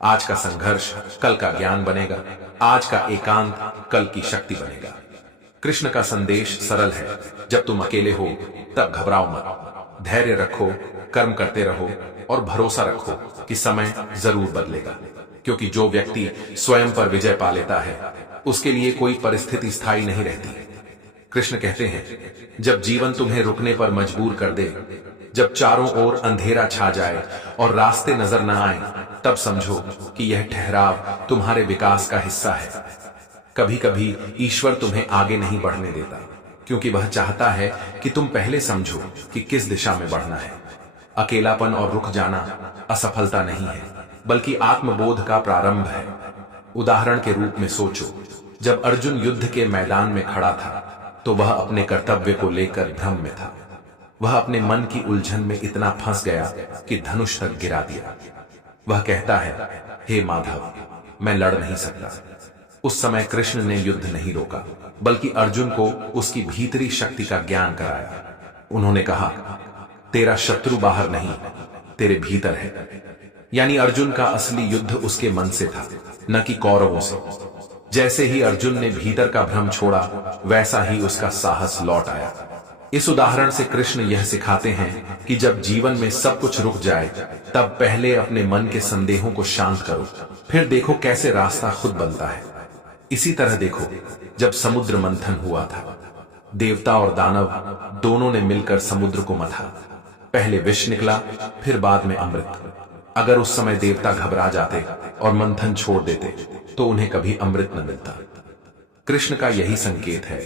आज का संघर्ष कल का ज्ञान बनेगा, आज का एकांत कल की शक्ति बनेगा। कृष्ण का संदेश सरल है, जब तुम अकेले हो तब घबराओ मत, धैर्य रखो, कर्म करते रहो और भरोसा रखो कि समय जरूर बदलेगा। क्योंकि जो व्यक्ति स्वयं पर विजय पा लेता है उसके लिए कोई परिस्थिति स्थायी नहीं रहती। कृष्ण कहते हैं, जब जीवन तुम्हें रुकने पर मजबूर कर दे, जब चारों ओर अंधेरा छा जाए और रास्ते नजर न आए, तब समझो कि यह ठहराव तुम्हारे विकास का हिस्सा है। कभी कभी ईश्वर तुम्हें आगे नहीं बढ़ने देता, क्योंकि वह चाहता है कि तुम पहले समझो कि किस दिशा में बढ़ना है। अकेलापन और रुक जाना असफलता नहीं है, बल्कि आत्मबोध का प्रारंभ है। उदाहरण के रूप में सोचो, जब अर्जुन युद्ध के मैदान में खड़ा था तो वह अपने कर्तव्य को लेकर भ्रम में था। वह अपने मन की उलझन में इतना फंस गया कि धनुष तक गिरा दिया। वह कहता है, हे माधव, मैं लड़ नहीं सकता। उस समय कृष्ण ने युद्ध नहीं रोका, बल्कि अर्जुन को उसकी भीतरी शक्ति का ज्ञान कराया। उन्होंने कहा, तेरा शत्रु बाहर नहीं, तेरे भीतर है। यानी अर्जुन का असली युद्ध उसके मन से था, न कि कौरवों से। जैसे ही अर्जुन ने भीतर का भ्रम छोड़ा, वैसा ही उसका साहस लौट आया। इस उदाहरण से कृष्ण यह सिखाते हैं कि जब जीवन में सब कुछ रुक जाए, तब पहले अपने मन के संदेहों को शांत करो, फिर देखो कैसे रास्ता खुद बनता है। इसी तरह देखो, जब समुद्र मंथन हुआ था, देवता और दानव दोनों ने मिलकर समुद्र को मथा। पहले विष निकला, फिर बाद में अमृत। अगर उस समय देवता घबरा जाते और मंथन छोड़ देते तो उन्हें कभी अमृत न मिलता। कृष्ण का यही संकेत है,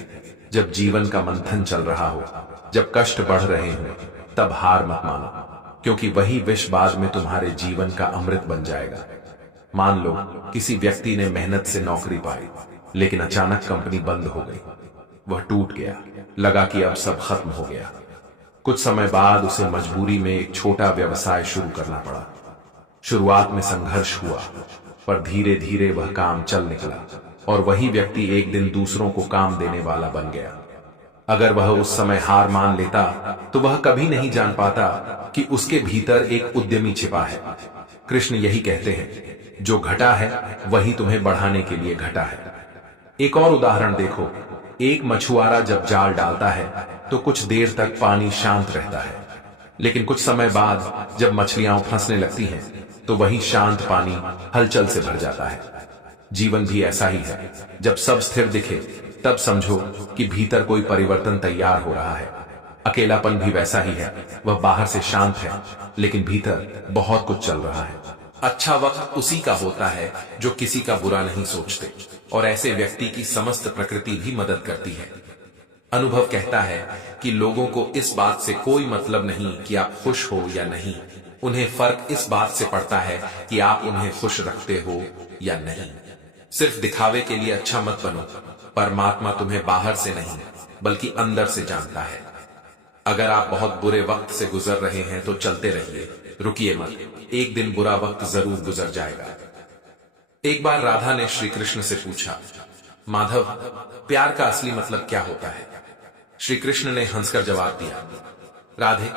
जब जीवन का मंथन चल रहा हो, जब कष्ट बढ़ रहे हो, तब हार मत मानो, क्योंकि वही विष बाद में तुम्हारे जीवन का अमृत बन जाएगा। मान लो किसी व्यक्ति ने मेहनत से नौकरी पाई, लेकिन अचानक कंपनी बंद हो गई। वह टूट गया, लगा कि अब सब खत्म हो गया। कुछ समय बाद उसे मजबूरी में एक छोटा व्यवसाय शुरू करना पड़ा। शुरुआत में संघर्ष हुआ, पर धीरे धीरे वह काम चल निकला। और वही व्यक्ति एक दिन दूसरों को काम देने वाला बन गया। अगर वह उस समय हार मान लेता तो वह कभी नहीं जान पाता कि उसके भीतर एक उद्यमी छिपा है। कृष्ण यही कहते हैं, जो घटा है वही तुम्हें बढ़ाने के लिए घटा है। एक और उदाहरण देखो, एक मछुआरा जब जाल डालता है तो कुछ देर तक पानी शांत रहता है, लेकिन कुछ समय बाद जब मछलियां फंसने लगती हैं तो वही शांत पानी हलचल से भर जाता है। जीवन भी ऐसा ही है, जब सब स्थिर दिखे तब समझो कि भीतर कोई परिवर्तन तैयार हो रहा है। अकेलापन भी वैसा ही है, वह बाहर से शांत है लेकिन भीतर बहुत कुछ चल रहा है। अच्छा वक्त उसी का होता है जो किसी का बुरा नहीं सोचते, और ऐसे व्यक्ति की समस्त प्रकृति भी मदद करती है। अनुभव कहता है कि लोगों को इस बात से कोई मतलब नहीं कि आप खुश हो या नहीं, उन्हें फर्क इस बात से पड़ता है कि आप उन्हें खुश रखते हो या नहीं। सिर्फ दिखावे के लिए अच्छा मत बनो, परमात्मा तुम्हें बाहर से नहीं बल्कि अंदर से जानता है। अगर आप बहुत बुरे वक्त से गुजर रहे हैं तो चलते रहिए, रुकिए मत, एक दिन बुरा वक्त जरूर गुजर जाएगा। एक बार राधा ने श्री कृष्ण से पूछा, माधव, प्यार का असली मतलब क्या होता है? श्री कृष्ण ने हंसकर जवाब दिया, राधे,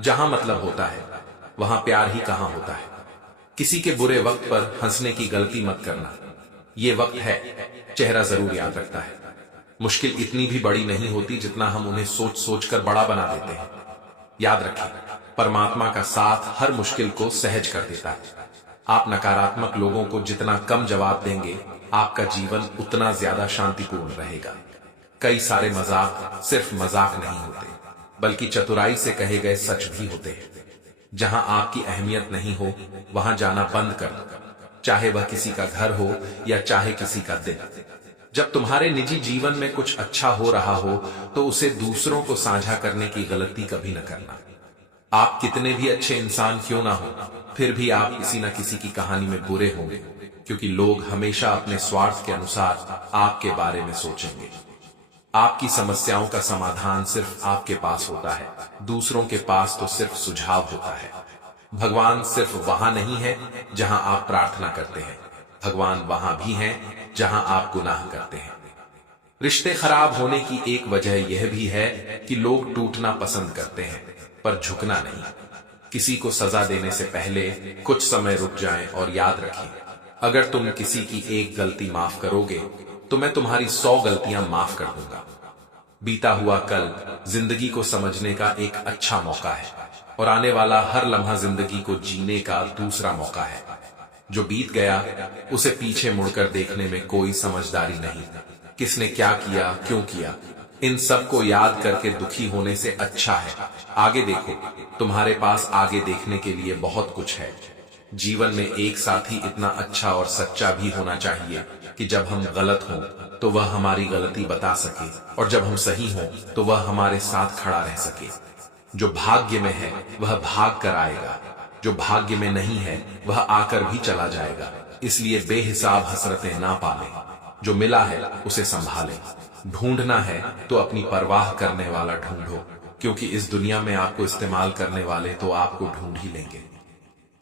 जहां मतलब होता है वहां प्यार ही कहां होता है। किसी के बुरे वक्त पर हंसने की गलती मत करना। ये वक्त है, चेहरा जरूर याद रखता है। मुश्किल इतनी भी बड़ी नहीं होती जितना हम उन्हें सोच सोच कर बड़ा बना देते हैं। याद रखें, परमात्मा का साथ हर मुश्किल को सहज कर देता है। आप नकारात्मक लोगों को जितना कम जवाब देंगे, आपका जीवन उतना ज्यादा शांतिपूर्ण रहेगा। कई सारे मजाक सिर्फ मजाक नहीं होते, बल्कि चतुराई से कहे गए सच भी होते हैं। जहां आपकी अहमियत नहीं हो वहां जाना बंद कर दो, चाहे वह किसी का घर हो या चाहे किसी का दिल। जब तुम्हारे निजी जीवन में कुछ अच्छा हो रहा हो तो उसे दूसरों को साझा करने की गलती कभी न करना। आप कितने भी अच्छे इंसान क्यों ना हो, फिर भी आप किसी न किसी की कहानी में बुरे होंगे, क्योंकि लोग हमेशा अपने स्वार्थ के अनुसार आपके बारे में सोचेंगे। आपकी समस्याओं का समाधान सिर्फ आपके पास होता है, दूसरों के पास तो सिर्फ सुझाव होता है। भगवान सिर्फ वहां नहीं है जहां आप प्रार्थना करते हैं, भगवान वहां भी हैं जहां आप गुनाह करते हैं। रिश्ते खराब होने की एक वजह यह भी है कि लोग टूटना पसंद करते हैं पर झुकना नहीं। किसी को सजा देने से पहले कुछ समय रुक जाएं और याद रखें, अगर तुम किसी की एक गलती माफ करोगे तो मैं तुम्हारी 100 गलतियां माफ कर दूंगा। बीता हुआ कल जिंदगी को समझने का एक अच्छा मौका है, और आने वाला हर लम्हा जिंदगी को जीने का दूसरा मौका है। जो बीत गया उसे पीछे मुड़कर देखने में कोई समझदारी नहीं। किसने क्या किया, क्यों किया, इन सब को याद करके दुखी होने से अच्छा है आगे देखो। तुम्हारे पास आगे देखने के लिए बहुत कुछ है। जीवन में एक साथी इतना अच्छा और सच्चा भी होना चाहिए कि जब हम गलत हों तो वह हमारी गलती बता सके, और जब हम सही हों तो वह हमारे साथ खड़ा रह सके। जो भाग्य में है वह भाग कर आएगा, जो भाग्य में नहीं है वह आकर भी चला जाएगा। इसलिए बेहिसाब हसरतें ना पालें, जो मिला है उसे संभालें। ढूंढना है तो अपनी परवाह करने वाला ढूंढो, क्योंकि इस दुनिया में आपको इस्तेमाल करने वाले तो आपको ढूंढ ही लेंगे।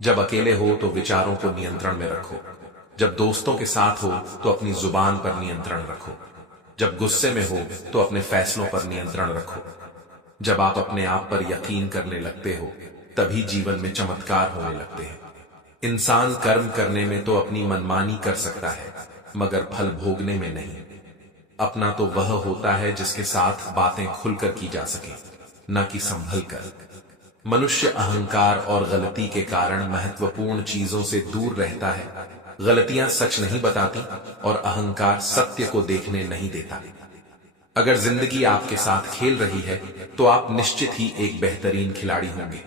जब अकेले हो तो विचारों को नियंत्रण में रखो, जब दोस्तों के साथ हो तो अपनी जुबान पर नियंत्रण रखो, जब गुस्से में हो तो अपने फैसलों पर नियंत्रण रखो। जब आप अपने आप पर यकीन करने लगते हो तभी जीवन में चमत्कार होने लगते हैं। इंसान कर्म करने में तो अपनी मनमानी कर सकता है, मगर फल भोगने में नहीं। अपना तो वह होता है जिसके साथ बातें खुलकर की जा सके, न कि संभल कर। मनुष्य अहंकार और गलती के कारण महत्वपूर्ण चीजों से दूर रहता है। गलतियां सच नहीं बताती और अहंकार सत्य को देखने नहीं देता। अगर जिंदगी आपके साथ खेल रही है तो आप निश्चित ही एक बेहतरीन खिलाड़ी होंगे।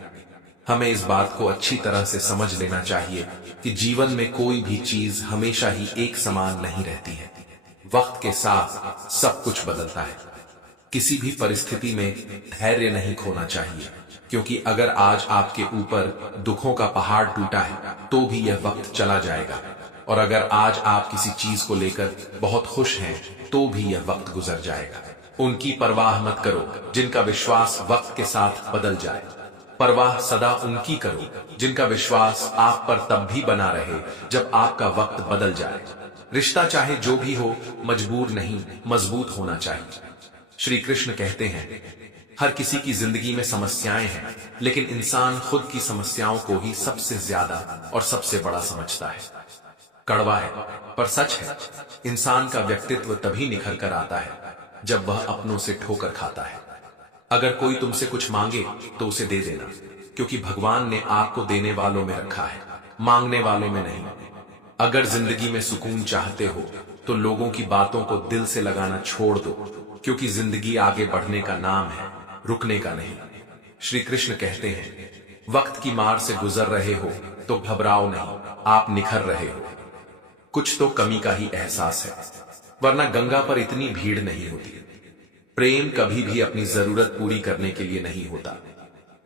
हमें इस बात को अच्छी तरह से समझ लेना चाहिए कि जीवन में कोई भी चीज हमेशा ही एक समान नहीं रहती है। वक्त के साथ सब कुछ बदलता है। किसी भी परिस्थिति में धैर्य नहीं खोना चाहिए, क्योंकि अगर आज आपके ऊपर दुखों का पहाड़ टूटा है तो भी यह वक्त चला जाएगा, और अगर आज आप किसी चीज को लेकर बहुत खुश हैं तो भी यह वक्त गुजर जाएगा। उनकी परवाह मत करो जिनका विश्वास वक्त के साथ बदल जाए। परवाह सदा उनकी करो जिनका विश्वास आप पर तब भी बना रहे जब आपका वक्त बदल जाए। रिश्ता चाहे जो भी हो, मजबूर नहीं, मजबूत होना चाहिए। श्री कृष्ण कहते हैं, हर किसी की जिंदगी में समस्याएं हैं, लेकिन इंसान खुद की समस्याओं को ही सबसे ज्यादा और सबसे बड़ा समझता है। कड़वा है पर सच है, इंसान का व्यक्तित्व तभी निखर कर आता है जब वह अपनों से ठोकर खाता है। अगर कोई तुमसे कुछ मांगे तो उसे दे देना, क्योंकि भगवान ने आपको देने वालों में रखा है, मांगने वालों में नहीं। अगर जिंदगी में सुकून चाहते हो तो लोगों की बातों को दिल से लगाना छोड़ दो, क्योंकि जिंदगी आगे बढ़ने का नाम है, रुकने का नहीं। श्री कृष्ण कहते हैं, वक्त की मार से गुजर रहे हो तो घबराओ नहीं, आप निखर रहे हो। कुछ तो कमी का ही एहसास है, वरना गंगा पर इतनी भीड़ नहीं होती। प्रेम कभी भी अपनी जरूरत पूरी करने के लिए नहीं होता।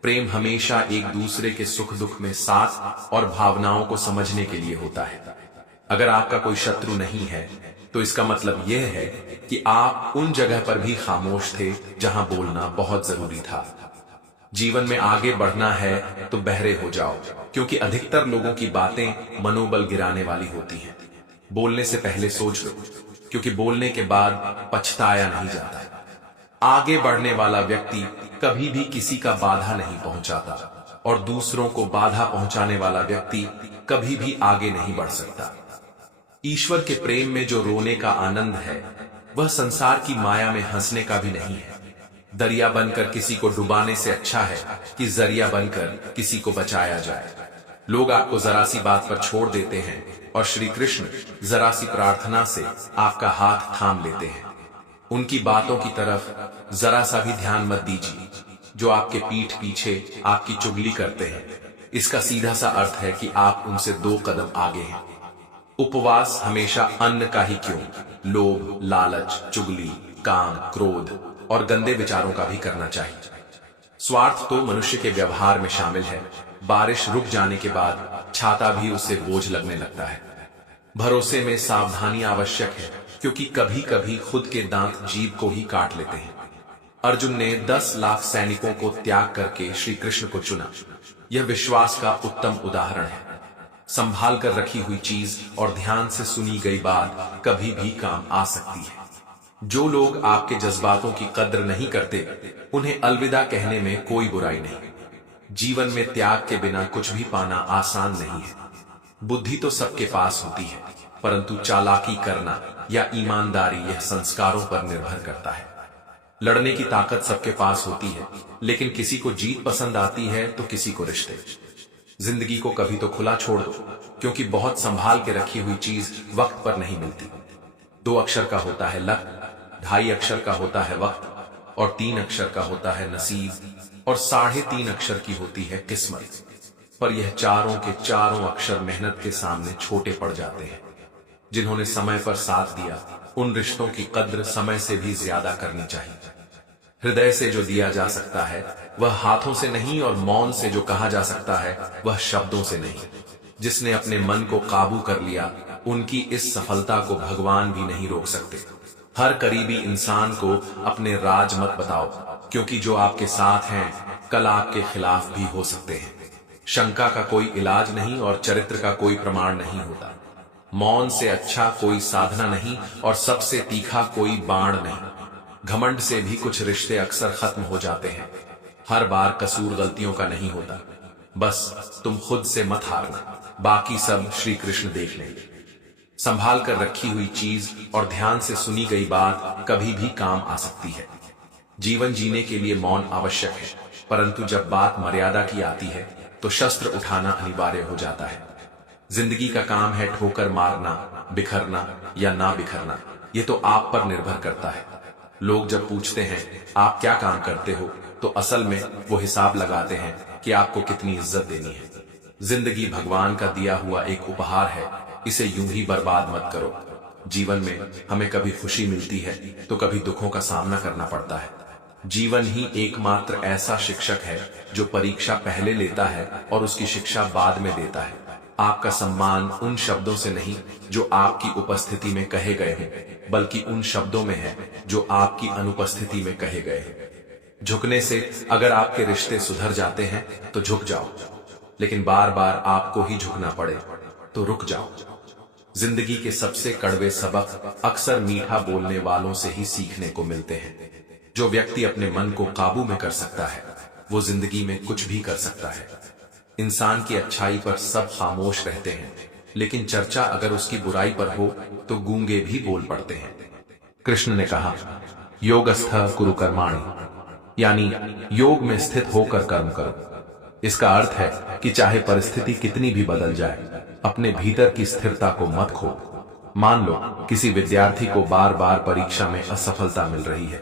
प्रेम हमेशा एक दूसरे के सुख दुख में साथ और भावनाओं को समझने के लिए होता है। अगर आपका कोई शत्रु नहीं है तो इसका मतलब यह है कि आप उन जगह पर भी खामोश थे जहां बोलना बहुत जरूरी था। जीवन में आगे बढ़ना है तो बहरे हो जाओ, क्योंकि अधिकतर लोगों की बातें मनोबल गिराने वाली होती हैं। बोलने से पहले सोच लो, क्योंकि बोलने के बाद पछताया नहीं जाता। आगे बढ़ने वाला व्यक्ति कभी भी किसी का बाधा नहीं पहुंचाता, और दूसरों को बाधा पहुंचाने वाला व्यक्ति कभी भी आगे नहीं बढ़ सकता। ईश्वर के प्रेम में जो रोने का आनंद है, वह संसार की माया में हंसने का भी नहीं है। दरिया बनकर किसी को डुबाने से अच्छा है कि जरिया बनकर किसी को बचाया जाए। लोग आपको जरा सी बात पर छोड़ देते हैं, और श्री कृष्ण जरा सी प्रार्थना से आपका हाथ थाम लेते हैं। उनकी बातों की तरफ जरा सा भी ध्यान मत दीजिए जो आपके पीठ पीछे आपकी चुगली करते हैं। इसका सीधा सा अर्थ है कि आप उनसे 2 कदम आगे हैं। उपवास हमेशा अन्न का ही क्यों, लोभ, लालच, चुगली, काम, क्रोध और गंदे विचारों का भी करना चाहिए। स्वार्थ तो मनुष्य के व्यवहार में शामिल है। बारिश रुक जाने के बाद छाता भी उससे बोझ लगने लगता है। भरोसे में सावधानी आवश्यक है, क्योंकि कभी कभी खुद के दांत जीभ को ही काट लेते हैं। अर्जुन ने 10 लाख सैनिकों को त्याग करके श्री कृष्ण को चुना। यह विश्वास का उत्तम उदाहरण है। संभाल कर रखी हुई चीज और ध्यान से सुनी गई बात कभी भी काम आ सकती है। जो लोग आपके जज्बातों की कद्र नहीं करते, उन्हें अलविदा कहने में कोई बुराई नहीं। जीवन में त्याग के बिना कुछ भी पाना आसान नहीं है। बुद्धि तो सबके पास होती है, परंतु चालाकी करना या ईमानदारी यह संस्कारों पर निर्भर करता है। लड़ने की ताकत सबके पास होती है, लेकिन किसी को जीत पसंद आती है तो किसी को रिश्ते। जिंदगी को कभी तो खुला छोड़ दो, क्योंकि बहुत संभाल के रखी हुई चीज वक्त पर नहीं मिलती। 2 अक्षर का होता है लक, 2.5 अक्षर का होता है वक्त, और 3 अक्षर का होता है नसीब, और 3.5 अक्षर की होती है किस्मत। पर यह चारों के चारों अक्षर मेहनत के सामने छोटे पड़ जाते हैं। जिन्होंने समय पर साथ दिया, उन रिश्तों की कद्र समय से भी ज्यादा करनी चाहिए। हृदय से जो दिया जा सकता है वह हाथों से नहीं, और मौन से जो कहा जा सकता है वह शब्दों से नहीं। जिसने अपने मन को काबू कर लिया, उनकी इस सफलता को भगवान भी नहीं रोक सकते। हर करीबी इंसान को अपने राज मत बताओ, क्योंकि जो आपके साथ हैं कल आपके खिलाफ भी हो सकते हैं। शंका का कोई इलाज नहीं और चरित्र का कोई प्रमाण नहीं होता। मौन से अच्छा कोई साधना नहीं, और सबसे तीखा कोई बाण नहीं। घमंड से भी कुछ रिश्ते अक्सर खत्म हो जाते हैं। हर बार कसूर गलतियों का नहीं होता। बस तुम खुद से मत हारना, बाकी सब श्री कृष्ण देख लेंगे। संभाल कर रखी हुई चीज और ध्यान से सुनी गई बात कभी भी काम आ सकती है। जीवन जीने के लिए मौन आवश्यक है, परंतु जब बात मर्यादा की आती है तो शस्त्र उठाना अनिवार्य हो जाता है। जिंदगी का काम है ठोकर मारना, बिखरना या ना बिखरना, ये तो आप पर निर्भर करता है। लोग जब पूछते हैं आप क्या काम करते हो, तो असल में वो हिसाब लगाते हैं कि आपको कितनी इज्जत देनी है। जिंदगी भगवान का दिया हुआ एक उपहार है, इसे यूं ही बर्बाद मत करो। जीवन में हमें कभी खुशी मिलती है तो कभी दुखों का सामना करना पड़ता है। जीवन ही एकमात्र ऐसा शिक्षक है जो परीक्षा पहले लेता है और उसकी शिक्षा बाद में देता है। आपका सम्मान उन शब्दों से नहीं जो आपकी उपस्थिति में कहे गए हैं, बल्कि उन शब्दों में है जो आपकी अनुपस्थिति में कहे गए हैं। झुकने से अगर आपके रिश्ते सुधर जाते हैं तो झुक जाओ, लेकिन बार बार आपको ही झुकना पड़े तो रुक जाओ। जिंदगी के सबसे कड़वे सबक अक्सर मीठा बोलने वालों से ही सीखने को मिलते हैं। जो व्यक्ति अपने मन को काबू में कर सकता है वो जिंदगी में कुछ भी कर सकता है। इंसान की अच्छाई पर सब खामोश रहते हैं, लेकिन चर्चा अगर उसकी बुराई पर हो तो गूंगे भी बोल पड़ते हैं। कृष्ण ने कहा, योगस्थ कुरु कर्माणि, यानी योग में स्थित होकर कर्म करो। इसका अर्थ है कि चाहे परिस्थिति कितनी भी बदल जाए, अपने भीतर की स्थिरता को मत खो। मान लो किसी विद्यार्थी को बार बार परीक्षा में असफलता मिल रही है,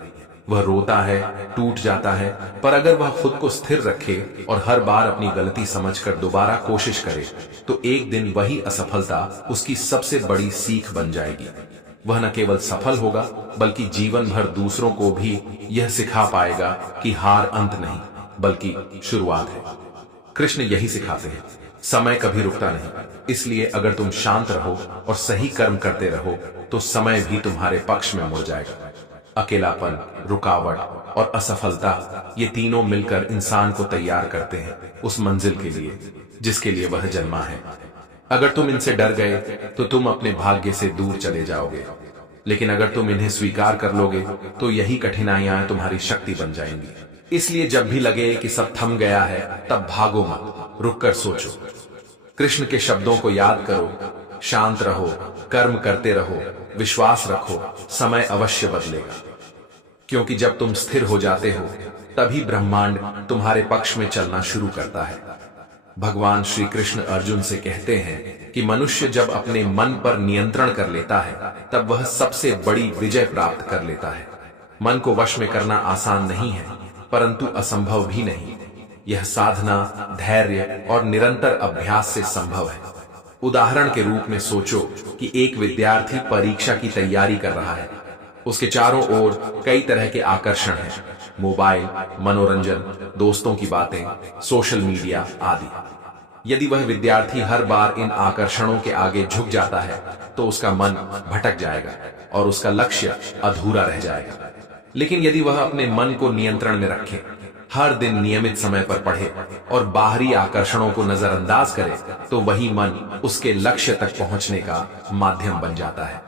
वह रोता है, टूट जाता है, पर अगर वह खुद को स्थिर रखे और हर बार अपनी गलती समझकर दोबारा कोशिश करे तो एक दिन वही असफलता उसकी सबसे बड़ी सीख बन जाएगी। वह न केवल सफल होगा बल्कि जीवन भर दूसरों को भी यह सिखा पाएगा कि हार अंत नहीं बल्कि शुरुआत है। कृष्ण यही सिखाते हैं, समय कभी रुकता नहीं, इसलिए अगर तुम शांत रहो और सही कर्म करते रहो तो समय भी तुम्हारे पक्ष में मुड़ जाएगा। अकेलापन, रुकावट और असफलता, ये तीनों मिलकर इंसान को तैयार करते हैं उस मंजिल के लिए जिसके लिए वह जन्मा है। अगर तुम इनसे डर गए तो तुम अपने भाग्य से दूर चले जाओगे, लेकिन अगर तुम इन्हें स्वीकार कर लोगे तो यही कठिनाइयां तुम्हारी शक्ति बन जाएंगी। इसलिए जब भी लगे कि सब थम गया है तब भागो मत, रुककर सोचो। कृष्ण के शब्दों को याद करो, शांत रहो, कर्म करते रहो, विश्वास रखो, समय अवश्य बदलेगा। क्योंकि जब तुम स्थिर हो जाते हो तभी ब्रह्मांड तुम्हारे पक्ष में चलना शुरू करता है। भगवान श्री कृष्ण अर्जुन से कहते हैं कि मनुष्य जब अपने मन पर नियंत्रण कर लेता है तब वह सबसे बड़ी विजय प्राप्त कर लेता है। मन को वश में करना आसान नहीं है, परंतु असंभव भी नहीं। यह साधना, धैर्य और निरंतर अभ्यास से संभव है। उदाहरण के रूप में सोचो कि एक विद्यार्थी परीक्षा की तैयारी कर रहा है। उसके चारों ओर कई तरह के आकर्षण हैं, मोबाइल, मनोरंजन, दोस्तों की बातें, सोशल मीडिया आदि। यदि वह विद्यार्थी हर बार इन आकर्षणों के आगे झुक जाता है तो उसका मन भटक जाएगा और उसका लक्ष्य अधूरा रह जाएगा। लेकिन यदि वह अपने मन को नियंत्रण में रखे, हर दिन नियमित समय पर पढ़े और बाहरी आकर्षणों को नजरअंदाज करे तो वही मन उसके लक्ष्य तक पहुंचने का माध्यम बन जाता है।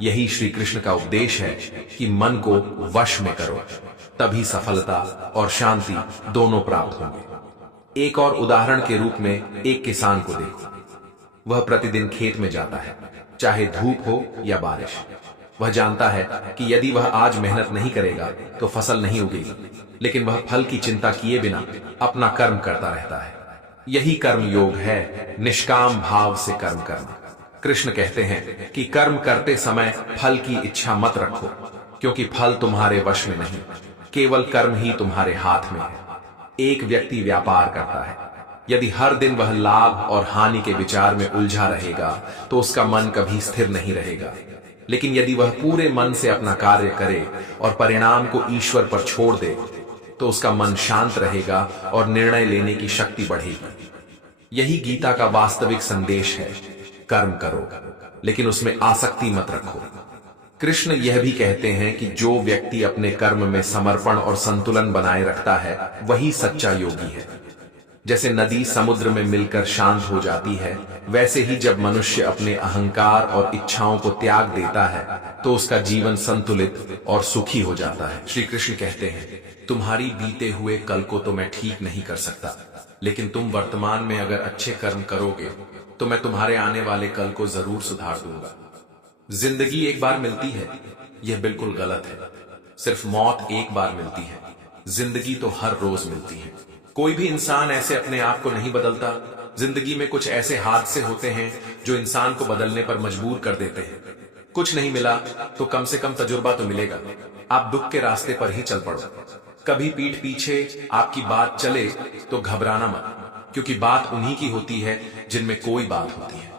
यही श्री कृष्ण का उपदेश है कि मन को वश में करो, तभी सफलता और शांति दोनों प्राप्त होंगे। एक और उदाहरण के रूप में एक किसान को देखो। वह प्रतिदिन खेत में जाता है, चाहे धूप हो या बारिश। वह जानता है कि यदि वह आज मेहनत नहीं करेगा तो फसल नहीं उगेगी, लेकिन वह फल की चिंता किए बिना अपना कर्म करता रहता है। यही कर्म योग है, निष्काम भाव से कर्म करना। कृष्ण कहते हैं कि कर्म करते समय फल की इच्छा मत रखो, क्योंकि फल तुम्हारे वश में नहीं, केवल कर्म ही तुम्हारे हाथ में है। एक व्यक्ति व्यापार करता है, यदि हर दिन वह लाभ और हानि के विचार में उलझा रहेगा तो उसका मन कभी स्थिर नहीं रहेगा। लेकिन यदि वह पूरे मन से अपना कार्य करे और परिणाम को ईश्वर पर छोड़ दे तो उसका मन शांत रहेगा और निर्णय लेने की शक्ति बढ़ेगी। यही गीता का वास्तविक संदेश है, कर्म करो लेकिन उसमें आसक्ति मत रखो। कृष्ण यह भी कहते हैं कि जो व्यक्ति अपने कर्म में समर्पण और संतुलन बनाए रखता है वही सच्चा योगी है। जैसे नदी समुद्र में मिलकर शांत हो जाती है, वैसे ही जब मनुष्य अपने अहंकार और इच्छाओं को त्याग देता है तो उसका जीवन संतुलित और सुखी हो जाता है। श्री कृष्ण कहते हैं, तुम्हारी बीते हुए कल को तो मैं ठीक नहीं कर सकता, लेकिन तुम वर्तमान में अगर अच्छे कर्म करोगे तो मैं तुम्हारे आने वाले कल को जरूर सुधार दूंगा। जिंदगी एक बार मिलती है, यह बिल्कुल गलत है। सिर्फ मौत एक बार मिलती है, जिंदगी तो हर रोज मिलती है। कोई भी इंसान ऐसे अपने आप को नहीं बदलता। जिंदगी में कुछ ऐसे हादसे होते हैं जो इंसान को बदलने पर मजबूर कर देते हैं। कुछ नहीं मिला तो कम से कम तजुर्बा तो मिलेगा। आप दुख के रास्ते पर ही चल पड़ो। कभी पीठ पीछे आपकी बात चले तो घबराना मत, क्योंकि बात उन्हीं की होती है जिनमें कोई बात होती है।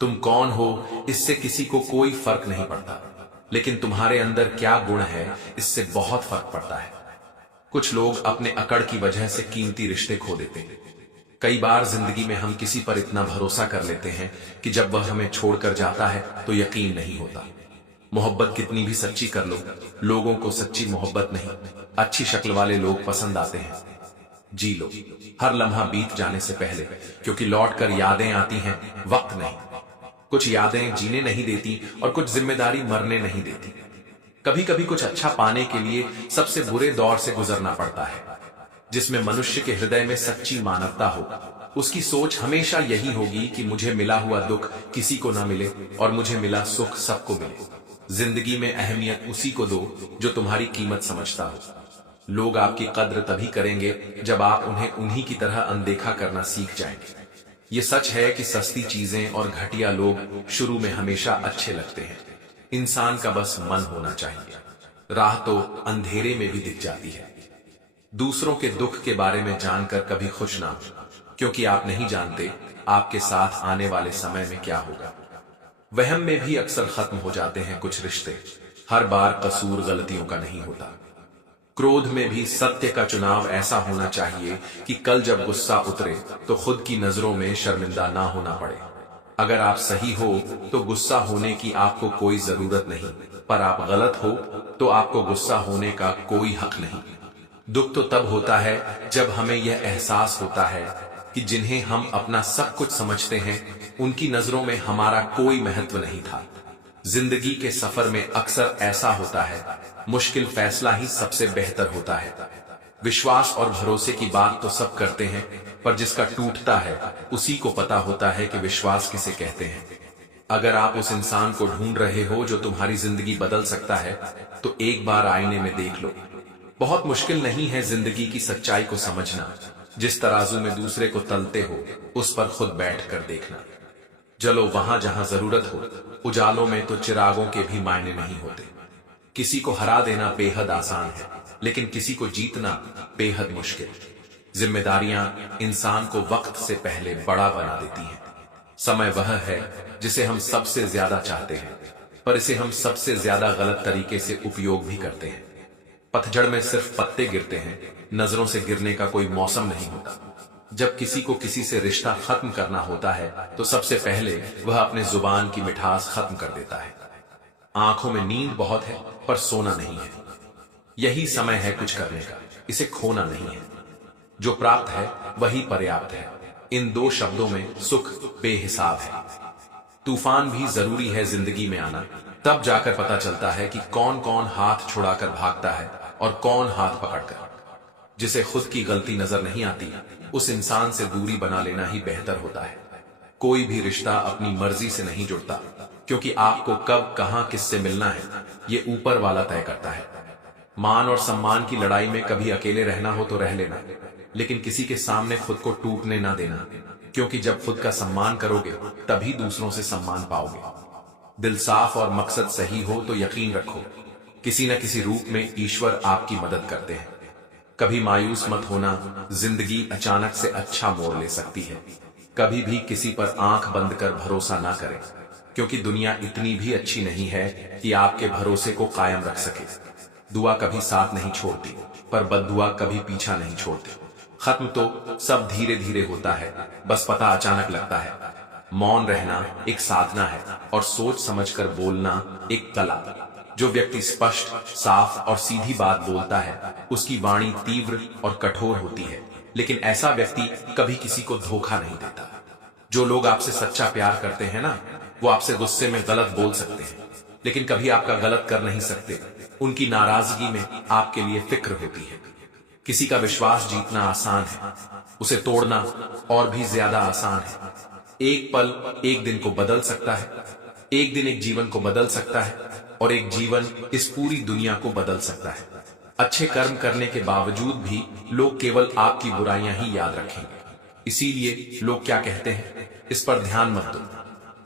तुम कौन हो इससे किसी को कोई फर्क नहीं पड़ता, लेकिन तुम्हारे अंदर क्या गुण है इससे बहुत फर्क पड़ता है। कुछ लोग अपने अकड़ की वजह से कीमती रिश्ते खो देते हैं। कई बार जिंदगी में हम किसी पर इतना भरोसा कर लेते हैं कि जब वह हमें छोड़कर जाता है तो यकीन नहीं होता। मोहब्बत कितनी भी सच्ची कर लो, लोगों को सच्ची मोहब्बत नहीं, अच्छी शक्ल वाले लोग पसंद आते हैं। जी लो हर लम्हा बीत जाने से पहले, क्योंकि लौट कर यादें आती हैं, वक्त नहीं। कुछ यादें जीने नहीं देती और कुछ जिम्मेदारी मरने नहीं देती। कभी कभी कुछ अच्छा पाने के लिए सबसे बुरे दौर से गुजरना पड़ता है। जिसमें मनुष्य के हृदय में सच्ची मानवता हो, उसकी सोच हमेशा यही होगी कि मुझे मिला हुआ दुख किसी को ना मिले और मुझे मिला सुख सबको मिले। जिंदगी में अहमियत उसी को दो जो तुम्हारी कीमत समझता हो। लोग आपकी कद्र तभी करेंगे जब आप उन्हें उन्हीं की तरह अनदेखा करना सीख जाएंगे। ये सच है कि सस्ती चीजें और घटिया लोग शुरू में हमेशा अच्छे लगते हैं। इंसान का बस मन होना चाहिए। राह तो अंधेरे में भी दिख जाती है। दूसरों के दुख के बारे में जानकर कभी खुश ना हो, क्योंकि आप नहीं जानते आपके साथ आने वाले समय में क्या होगा। वहम में भी अक्सर खत्म हो जाते हैं कुछ रिश्ते। हर बार कसूर गलतियों का नहीं होता। क्रोध में भी सत्य का चुनाव ऐसा होना चाहिए कि कल जब गुस्सा उतरे तो खुद की नजरों में शर्मिंदा ना होना पड़े। अगर आप सही हो तो गुस्सा होने की आपको कोई जरूरत नहीं, पर आप गलत हो तो आपको गुस्सा होने का कोई हक नहीं। दुख तो तब होता है जब हमें यह एहसास होता है कि जिन्हें हम अपना सब कुछ समझते हैं उनकी नजरों में हमारा कोई महत्व नहीं था। जिंदगी के सफर में अक्सर ऐसा होता है, मुश्किल फैसला ही सबसे बेहतर होता है। विश्वास और भरोसे की बात तो सब करते हैं, पर जिसका टूटता है उसी को पता होता है कि विश्वास किसे कहते हैं। अगर आप उस इंसान को ढूंढ रहे हो जो तुम्हारी जिंदगी बदल सकता है, तो एक बार आईने में देख लो। बहुत मुश्किल नहीं है जिंदगी की सच्चाई को समझना। जिस तराजू में दूसरे को तलते हो उस पर खुद बैठ कर देखना। जलो वहां जहां जरूरत हो, उजालों में तो चिरागों के भी मायने नहीं होते। किसी को हरा देना बेहद आसान है, लेकिन किसी को जीतना बेहद मुश्किल। जिम्मेदारियां इंसान को वक्त से पहले बड़ा बना देती हैं। समय वह है जिसे हम सबसे ज्यादा चाहते हैं, पर इसे हम सबसे ज्यादा गलत तरीके से उपयोग भी करते हैं। पतझड़ में सिर्फ पत्ते गिरते हैं, नजरों से गिरने का कोई मौसम नहीं होता। जब किसी को किसी से रिश्ता खत्म करना होता है तो सबसे पहले वह अपने जुबान की मिठास खत्म कर देता है। आंखों में नींद बहुत है पर सोना नहीं है। यही समय है कुछ करने का, इसे खोना नहीं है। जो प्राप्त है वही पर्याप्त है। इन दो शब्दों में सुख बेहिसाब है। तूफान भी जरूरी है जिंदगी में आना, तब जाकर पता चलता है कि कौन कौन हाथ छुड़ाकर भागता है और कौन हाथ पकड़कर। जिसे खुद की गलती नजर नहीं आती, उस इंसान से दूरी बना लेना ही बेहतर होता है। कोई भी रिश्ता अपनी मर्जी से नहीं जुड़ता, क्योंकि आपको कब कहां किससे मिलना है ये ऊपर वाला तय करता है। मान और सम्मान की लड़ाई में कभी अकेले रहना हो तो रह लेना, लेकिन किसी के सामने खुद को टूटने ना देना, क्योंकि जब खुद का सम्मान करोगे तभी दूसरों से सम्मान पाओगे। दिल साफ और मकसद सही हो तो यकीन रखो, किसी न किसी रूप में ईश्वर आपकी मदद करते हैं। कभी मायूस मत होना, जिंदगी अचानक से अच्छा मोड़ ले सकती है। कभी भी किसी पर आंख बंद कर भरोसा ना करें, क्योंकि दुनिया इतनी भी अच्छी नहीं है कि आपके भरोसे को कायम रख सके। दुआ कभी साथ नहीं छोड़ती, पर बद्दुआ कभी पीछा नहीं छोड़ती। खत्म तो सब धीरे धीरे होता है, बस पता अचानक लगता है। मौन रहना एक साधना है और सोच समझकर बोलना एक कला। जो व्यक्ति स्पष्ट, साफ और सीधी बात बोलता है उसकी वाणी तीव्र और कठोर होती है, लेकिन ऐसा व्यक्ति कभी किसी को धोखा नहीं देता। जो लोग आपसे सच्चा प्यार करते हैं ना, वो आपसे गुस्से में गलत बोल सकते हैं, लेकिन कभी आपका गलत कर नहीं सकते। उनकी नाराजगी में आपके लिए फिक्र होती है। किसी का विश्वास जीतना आसान है, उसे तोड़ना और भी ज्यादा आसान है। एक पल एक दिन को बदल सकता है, एक दिन एक जीवन को बदल सकता है, और एक जीवन इस पूरी दुनिया को बदल सकता है। अच्छे कर्म करने के बावजूद भी लोग केवल आपकी बुराइयां ही याद रखेंगे। इसीलिए लोग क्या कहते हैं इस पर ध्यान मत दो,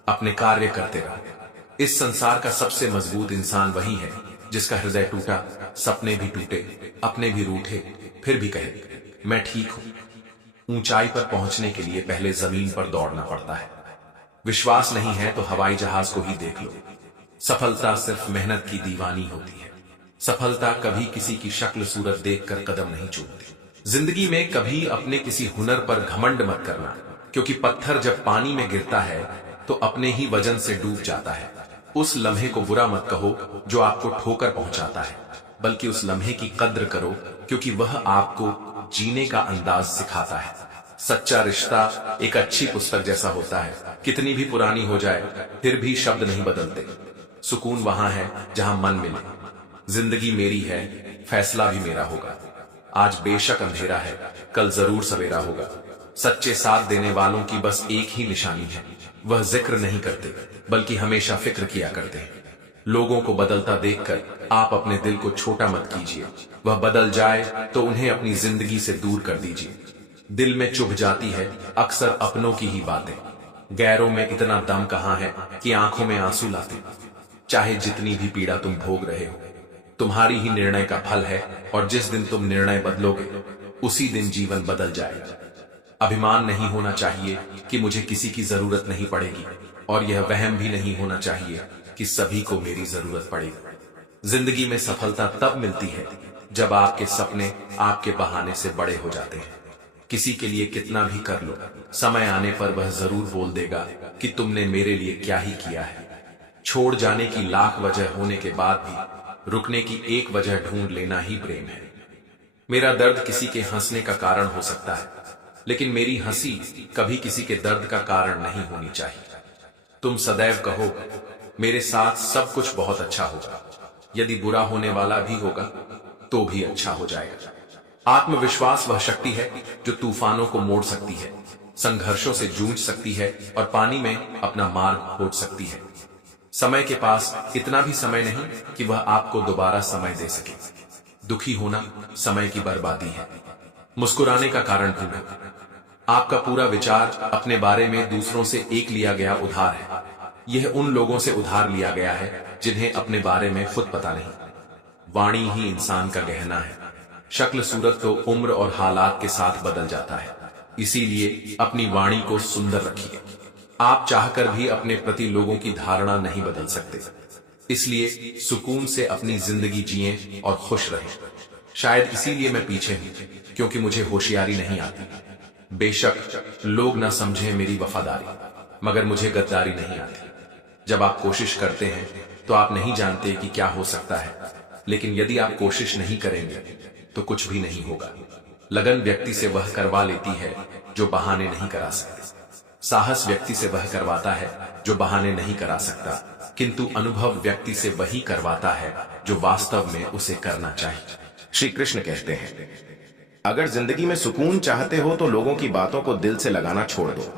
अपने कार्य करते रहो। इस संसार का सबसे मजबूत इंसान वही है जिसका हृदय टूटा, सपने भी टूटे, अपने भी रूठे, फिर भी कहे मैं ठीक हूं। ऊंचाई पर पहुंचने के लिए पहले जमीन पर दौड़ना पड़ता है। विश्वास नहीं है तो हवाई जहाज को ही देख लो। सफलता सिर्फ मेहनत की दीवानी होती है। सफलता कभी किसी की शक्ल सूरत देखकर कदम नहीं चूकती। जिंदगी में कभी अपने किसी हुनर पर घमंड मत करना, क्योंकि पत्थर जब पानी में गिरता है तो अपने ही वजन से डूब जाता है। उस लम्हे को बुरा मत कहो जो आपको ठोकर पहुंचाता है, बल्कि उस लम्हे की कद्र करो क्योंकि वह आपको जीने का अंदाज सिखाता है। सच्चा रिश्ता एक अच्छी पुस्तक जैसा होता है, कितनी भी पुरानी हो जाए फिर भी शब्द नहीं बदलते। सुकून वहां है जहां मन मिले। जिंदगी मेरी है, फैसला भी मेरा होगा। आज बेशक अंधेरा है, कल जरूर सवेरा होगा। सच्चे साथ देने वालों की बस एक ही निशानी है, वह जिक्र नहीं करते बल्कि हमेशा फिक्र किया करते हैं। लोगों को बदलता देखकर आप अपने दिल को छोटा मत कीजिए। वह बदल जाए तो उन्हें अपनी जिंदगी से दूर कर दीजिए। दिल में चुभ जाती है अक्सर अपनों की ही बातें। गैरों में इतना दम कहां है कि आंखों में आंसू लाते। चाहे जितनी भी पीड़ा तुम भोग रहे हो, तुम्हारी ही निर्णय का फल है, और जिस दिन तुम निर्णय बदलोगे उसी दिन जीवन बदल जाएगा। अभिमान नहीं होना चाहिए कि मुझे किसी की जरूरत नहीं पड़ेगी, और यह वहम भी नहीं होना चाहिए कि सभी को मेरी जरूरत पड़ेगी। जिंदगी में सफलता तब मिलती है जब आपके सपने आपके बहाने से बड़े हो जाते हैं। किसी के लिए कितना भी कर लो, समय आने पर वह जरूर बोल देगा कि तुमने मेरे लिए क्या ही किया है। छोड़ जाने की लाख वजह होने के बाद भी रुकने की एक वजह ढूंढ लेना ही प्रेम है। मेरा दर्द किसी के हंसने का कारण हो सकता है, लेकिन मेरी हंसी कभी किसी के दर्द का कारण नहीं होनी चाहिए। तुम सदैव कहो मेरे साथ सब कुछ बहुत अच्छा होगा। यदि बुरा होने वाला भी होगा तो भी अच्छा हो जाएगा। आत्मविश्वास वह शक्ति है जो तूफानों को मोड़ सकती है, संघर्षों से जूझ सकती है और पानी में अपना मार्ग खोज सकती है। समय के पास इतना भी समय नहीं कि वह आपको दोबारा समय दे सके। दुखी होना समय की बर्बादी है। मुस्कुराने का कारण ढूंढो। आपका पूरा विचार अपने बारे में दूसरों से एक लिया गया उधार है। यह उन लोगों से उधार लिया गया है जिन्हें अपने बारे में खुद पता नहीं। वाणी ही इंसान का गहना है। शक्ल सूरत तो उम्र और हालात के साथ बदल जाता है, इसीलिए अपनी वाणी को सुंदर रखिए। आप चाहकर भी अपने प्रति लोगों की धारणा नहीं बदल सकते, इसलिए सुकून से अपनी जिंदगी जिएं और खुश रहें। शायद इसीलिए मैं पीछे हूं, क्योंकि मुझे होशियारी नहीं आती। बेशक लोग ना समझें मेरी वफादारी, मगर मुझे गद्दारी नहीं आती। जब आप कोशिश करते हैं तो आप नहीं जानते कि क्या हो सकता है, लेकिन यदि आप कोशिश नहीं करेंगे तो कुछ भी नहीं होगा। लगन व्यक्ति से वह करवा लेती है जो बहाने नहीं करा सकते। साहस व्यक्ति से वह करवाता है जो बहाने नहीं करा सकता, किंतु अनुभव व्यक्ति से वही करवाता है जो वास्तव में उसे करना चाहिए। श्री कृष्ण कहते हैं, अगर जिंदगी में सुकून चाहते हो तो लोगों की बातों को दिल से लगाना छोड़ दो।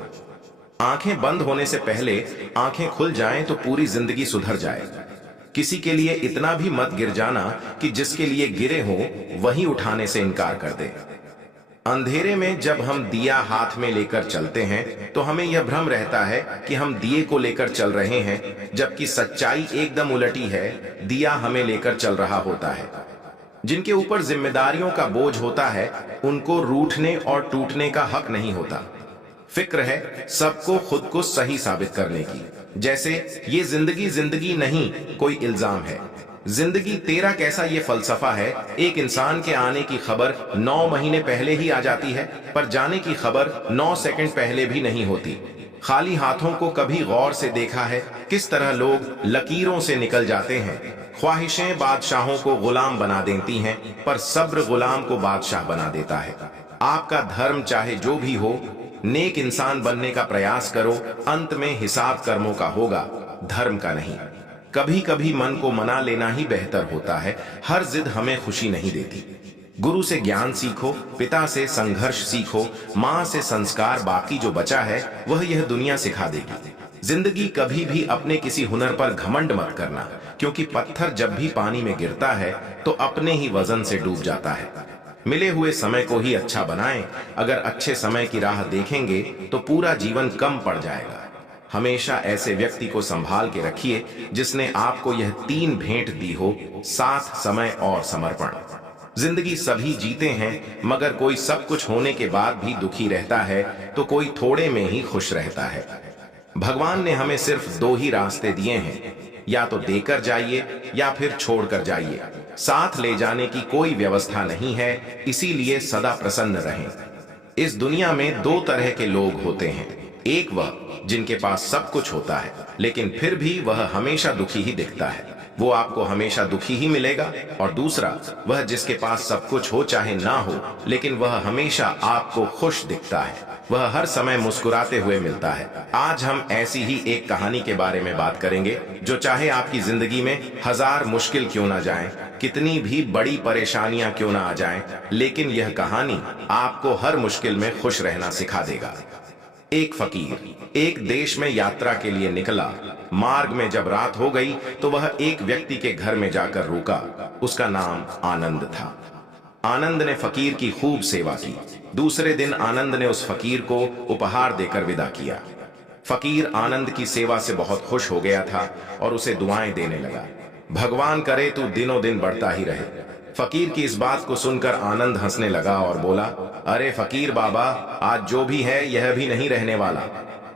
आंखें बंद होने से पहले आंखें खुल जाएं तो पूरी जिंदगी सुधर जाए। किसी के लिए इतना भी मत गिर जाना कि जिसके लिए गिरे हो वही उठाने से इनकार कर दे। अंधेरे में जब हम दिया हाथ में लेकर चलते हैं तो हमें यह भ्रम रहता है कि हम दिए को लेकर चल रहे हैं, जबकि सच्चाई एकदम उलटी है। दिया हमें लेकर चल रहा होता है। जिनके ऊपर जिम्मेदारियों का बोझ होता है उनको रूठने और टूटने का हक नहीं होता। फिक्र है सबको खुद को सही साबित करने की, जैसे ये जिंदगी नहीं कोई इल्जाम है। जिंदगी तेरा कैसा ये फलसफा है। एक इंसान के आने की खबर 9 महीने पहले ही आ जाती है, पर जाने की खबर 9 सेकंड पहले भी नहीं होती। खाली हाथों को कभी गौर से देखा है किस तरह लोग लकीरों से निकल जाते हैं। ख्वाहिशें बादशाहों को गुलाम बना देती हैं, पर सब्र गुलाम को बादशाह बना देता है। आपका धर्म चाहे जो भी हो, नेक इंसान बनने का प्रयास करो। अंत में हिसाब कर्मों का होगा, धर्म का नहीं। कभी कभी मन को मना लेना ही बेहतर होता है। हर जिद हमें खुशी नहीं देती। गुरु से ज्ञान सीखो, पिता से संघर्ष सीखो, माँ से संस्कार, बाकी जो बचा है वह यह दुनिया सिखा देगी। जिंदगी कभी भी अपने किसी हुनर पर घमंड मत करना, क्योंकि पत्थर जब भी पानी में गिरता है तो अपने ही वजन से डूब जाता है। मिले हुए समय को ही अच्छा बनाएं। अगर अच्छे समय की राह देखेंगे तो पूरा जीवन कम पड़ जाएगा। हमेशा ऐसे व्यक्ति को संभाल के रखिए जिसने आपको यह 3 भेंट दी हो, साथ, समय और समर्पण। जिंदगी सभी जीते हैं, मगर कोई सब कुछ होने के बाद भी दुखी रहता है तो कोई थोड़े में ही खुश रहता है। भगवान ने हमें सिर्फ 2 ही रास्ते दिए हैं, या तो देकर जाइए या फिर छोड़कर जाइए। साथ ले जाने की कोई व्यवस्था नहीं है, इसीलिए सदा प्रसन्न रहें। इस दुनिया में 2 तरह के लोग होते हैं। एक वह जिनके पास सब कुछ होता है लेकिन फिर भी वह हमेशा दुखी ही दिखता है, वो आपको हमेशा दुखी ही मिलेगा। और दूसरा, वह जिसके पास सब कुछ हो चाहे ना हो लेकिन वह हमेशा आपको खुश दिखता है, वह हर समय मुस्कुराते हुए मिलता है। आज हम ऐसी ही एक कहानी के बारे में बात करेंगे जो चाहे आपकी जिंदगी में 1000 मुश्किल क्यों ना जाएं, कितनी भी बड़ी परेशानियां क्यों ना आ जाएं, लेकिन यह कहानी आपको हर मुश्किल में खुश रहना सिखा देगा। एक फकीर एक देश में यात्रा के लिए निकला। मार्ग में जब रात हो गई तो वह एक व्यक्ति के घर में जाकर रुका। उसका नाम आनंद था। आनंद ने फकीर की खूब सेवा की। दूसरे दिन आनंद ने उस फकीर को उपहार देकर विदा किया। फकीर आनंद की सेवा से बहुत खुश हो गया था और उसे दुआएं देने लगा, भगवान करे तू दिनों दिन बढ़ता ही रहे। फकीर की इस बात को सुनकर आनंद हंसने लगा और बोला, अरे फकीर बाबा, आज जो भी है यह भी नहीं रहने वाला।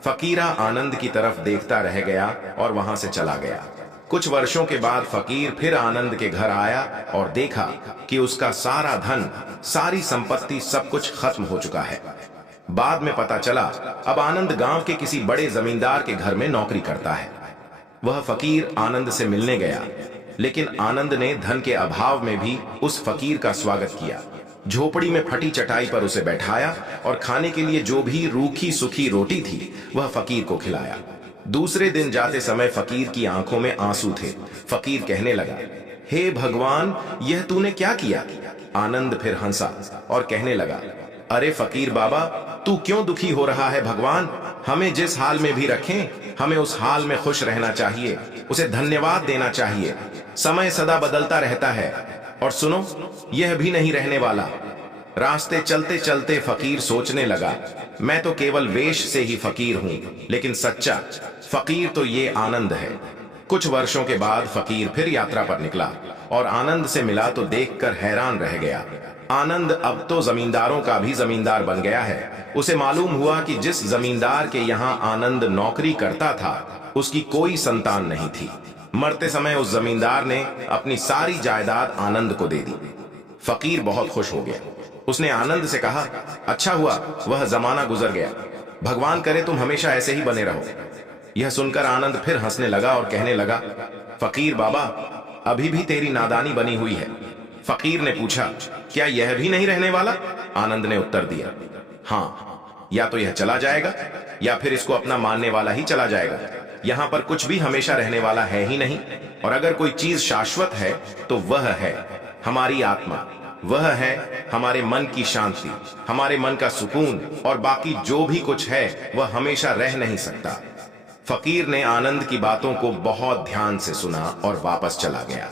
फकीरा आनंद की तरफ देखता रह गया और वहां से चला गया। कुछ वर्षों के बाद फकीर फिर आनंद के घर आया और देखा कि उसका सारा धन, सारी संपत्ति, सब कुछ खत्म हो चुका है। बाद में पता चला अब आनंद गांव के किसी बड़े जमींदार के घर में नौकरी करता है। वह फकीर आनंद से मिलने गया, लेकिन आनंद ने धन के अभाव में भी उस फकीर का स्वागत किया। झोपड़ी में फटी चटाई पर उसे बैठाया और खाने के लिए जो भी रूखी सूखी रोटी थी वह फकीर को खिलाया। दूसरे दिन जाते समय फकीर की आंखों में आंसू थे। फकीर कहने लगा, हे भगवान, यह तूने क्या किया? आनंद फिर हंसा और कहने लगा, अरे फकीर बाबा, तू क्यों दुखी हो रहा है? भगवान हमें जिस हाल में भी रखें, हमें उस हाल में खुश रहना चाहिए, उसे धन्यवाद देना चाहिए। समय सदा बदलता रहता है और सुनो, यह भी नहीं रहने वाला। रास्ते चलते चलते फकीर सोचने लगा, मैं तो केवल वेश से ही फकीर हूं, लेकिन सच्चा फकीर तो ये आनंद है। कुछ वर्षों के बाद फकीर फिर यात्रा पर निकला और आनंद से मिला तो देखकर हैरान रह गया। आनंद अब तो जमींदारों का भी जमींदार बन गया है। उसे मालूम हुआ कि जिस जमींदार के यहाँ आनंद नौकरी करता था उसकी कोई संतान नहीं थी। मरते समय उस जमींदार ने अपनी सारी जायदाद आनंद को दे दी। फकीर बहुत खुश हो गया। उसने आनंद से कहा, अच्छा हुआ वह जमाना गुजर गया, भगवान करे तुम हमेशा ऐसे ही बने रहो। यह सुनकर आनंद फिर हंसने लगा और कहने लगा, फकीर बाबा, अभी भी तेरी नादानी बनी हुई है। फकीर ने पूछा, क्या यह भी नहीं रहने वाला? आनंद ने उत्तर दिया, हाँ, या तो यह चला जाएगा या फिर इसको अपना मानने वाला ही चला जाएगा। यहाँ पर कुछ भी हमेशा रहने वाला है ही नहीं, और अगर कोई चीज शाश्वत है तो वह है हमारी आत्मा, वह है हमारे मन की शांति, हमारे मन का सुकून, और बाकी जो भी कुछ है वह हमेशा रह नहीं सकता। फकीर ने आनंद की बातों को बहुत ध्यान से सुना और वापस चला गया।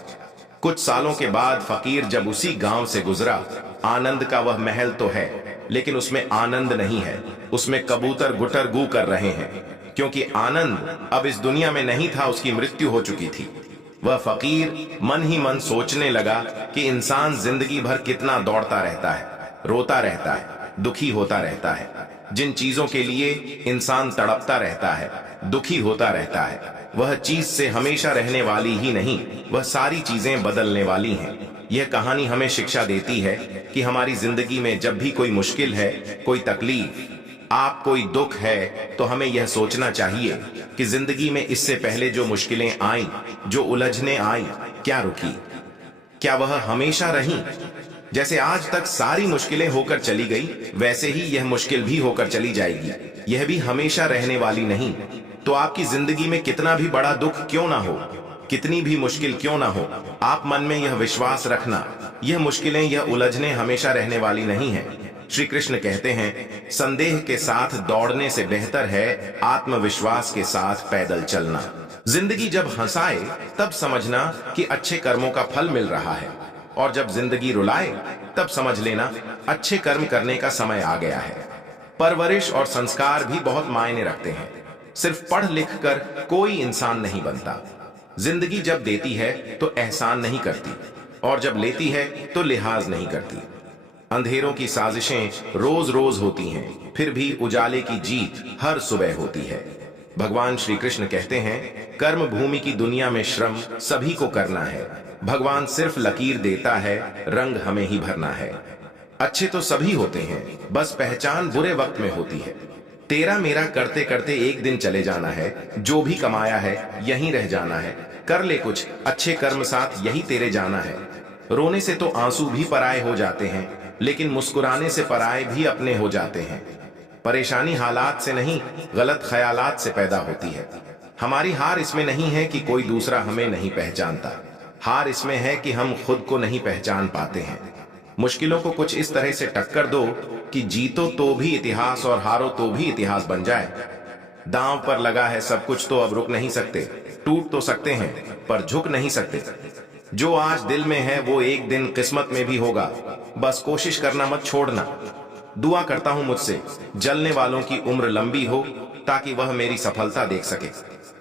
कुछ सालों के बाद फकीर जब उसी गांव से गुजरा, आनंद का वह महल तो है लेकिन उसमें आनंद नहीं है। उसमें कबूतर गुटर गू कर रहे हैं, क्योंकि आनंद अब इस दुनिया में नहीं था, उसकी मृत्यु हो चुकी थी। वह फकीर मन ही मन सोचने लगा कि इंसान जिंदगी भर कितना दौड़ता रहता है, रोता रहता है, दुखी होता रहता है। जिन चीजों के लिए इंसान तड़पता रहता है, दुखी होता रहता है, वह चीज से हमेशा रहने वाली ही नहीं, वह सारी चीजें बदलने वाली हैं। यह कहानी हमें शिक्षा देती है कि हमारी जिंदगी में जब भी कोई मुश्किल है, कोई तकलीफ, आप कोई दुख है, तो हमें यह सोचना चाहिए कि जिंदगी में इससे पहले जो मुश्किलें आई, जो उलझने आई, क्या रुकी? क्या वह हमेशा रही? जैसे आज तक सारी मुश्किलें होकर चली गई, वैसे ही यह मुश्किल भी होकर चली जाएगी। यह भी हमेशा रहने वाली नहीं। तो आपकी जिंदगी में कितना भी बड़ा दुख क्यों ना हो, कितनी भी मुश्किल क्यों ना हो, आप मन में यह विश्वास रखना, यह मुश्किलें, यह उलझने हमेशा रहने वाली नहीं है। श्री कृष्ण कहते हैं, संदेह के साथ दौड़ने से बेहतर है आत्मविश्वास के साथ पैदल चलना। जिंदगी जब हंसाए तब समझना कि अच्छे कर्मों का फल मिल रहा है, और जब जिंदगी रुलाए तब समझ लेना अच्छे कर्म करने का समय आ गया है। परवरिश और संस्कार भी बहुत मायने रखते हैं। सिर्फ पढ़ लिख कर कोई इंसान नहीं बनता। जिंदगी जब देती है तो एहसान नहीं करती, और जब लेती है तो लिहाज नहीं करती। अंधेरों की साजिशें रोज रोज होती हैं, फिर भी उजाले की जीत हर सुबह होती है। भगवान श्री कृष्ण कहते हैं, कर्म भूमि की दुनिया में श्रम सभी को करना है। भगवान सिर्फ लकीर देता है, रंग हमें ही भरना है। अच्छे तो सभी होते हैं, बस पहचान बुरे वक्त में होती है। तेरा मेरा करते करते एक दिन चले जाना है, जो भी कमाया है यहीं रह जाना है, कर ले कुछ अच्छे कर्म साथ यही तेरे जाना है। रोने से तो आंसू भी पराए हो जाते हैं, लेकिन मुस्कुराने से पराए भी अपने हो जाते हैं। परेशानी हालात से नहीं, गलत ख्यालात से पैदा होती है। हमारी हार इसमें नहीं है कि कोई दूसरा हमें नहीं पहचानता, हार इसमें है कि हम खुद को नहीं पहचान पाते हैं। मुश्किलों को कुछ इस तरह से टक्कर दो कि जीतो तो भी इतिहास और हारो तो भी इतिहास बन जाए। दांव पर लगा है सब कुछ तो अब रुक नहीं सकते, टूट तो सकते हैं पर झुक नहीं सकते। जो आज दिल में है वो एक दिन किस्मत में भी होगा, बस कोशिश करना मत छोड़ना। दुआ करता हूं मुझसे जलने वालों की उम्र लंबी हो, ताकि वह मेरी सफलता देख सके।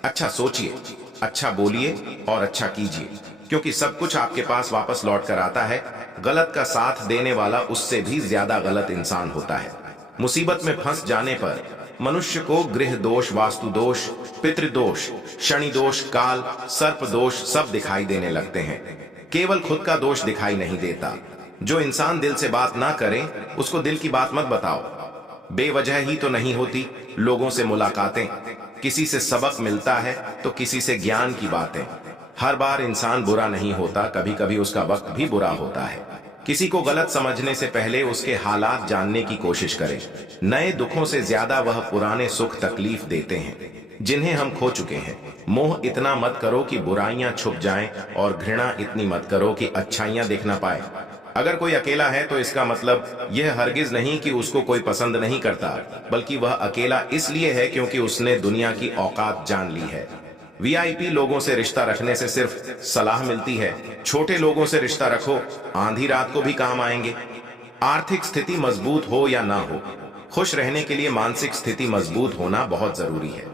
अच्छा सोचिए, अच्छा बोलिए और अच्छा कीजिए, क्योंकि सब कुछ आपके पास वापस लौट कर आता है। गलत का साथ देने वाला उससे भी ज्यादा गलत इंसान होता है। मुसीबत में फंस जाने पर मनुष्य को गृह दोष, वास्तु दोष, पितृदोष, शनि दोष, काल, सर्प दोष सब दिखाई देने लगते हैं। केवल खुद का दोष दिखाई नहीं देता। जो इंसान दिल से बात ना करे उसको दिल की बात मत बताओ। बेवजह ही तो नहीं होती लोगों से मुलाकातें, किसी से सबक मिलता है तो किसी से ज्ञान की बातें। हर बार इंसान बुरा नहीं होता, कभी कभी उसका वक्त भी बुरा होता है। किसी को गलत समझने से पहले उसके हालात जानने की कोशिश करें। नए दुखों से ज्यादा वह पुराने सुख तकलीफ देते हैं जिन्हें हम खो चुके हैं। मोह इतना मत करो कि बुराइयां छुप जाएं, और घृणा इतनी मत करो कि अच्छाइयां देख ना पाए। अगर कोई अकेला है तो इसका मतलब यह हरगिज नहीं कि उसको कोई पसंद नहीं करता, बल्कि वह अकेला इसलिए है क्योंकि उसने दुनिया की औकात जान ली है। वीआईपी लोगों से रिश्ता रखने से सिर्फ सलाह मिलती है, छोटे लोगों से रिश्ता रखो, आंधी रात को भी काम आएंगे। आर्थिक स्थिति मजबूत हो या ना हो, खुश रहने के लिए मानसिक स्थिति मजबूत होना बहुत जरूरी है।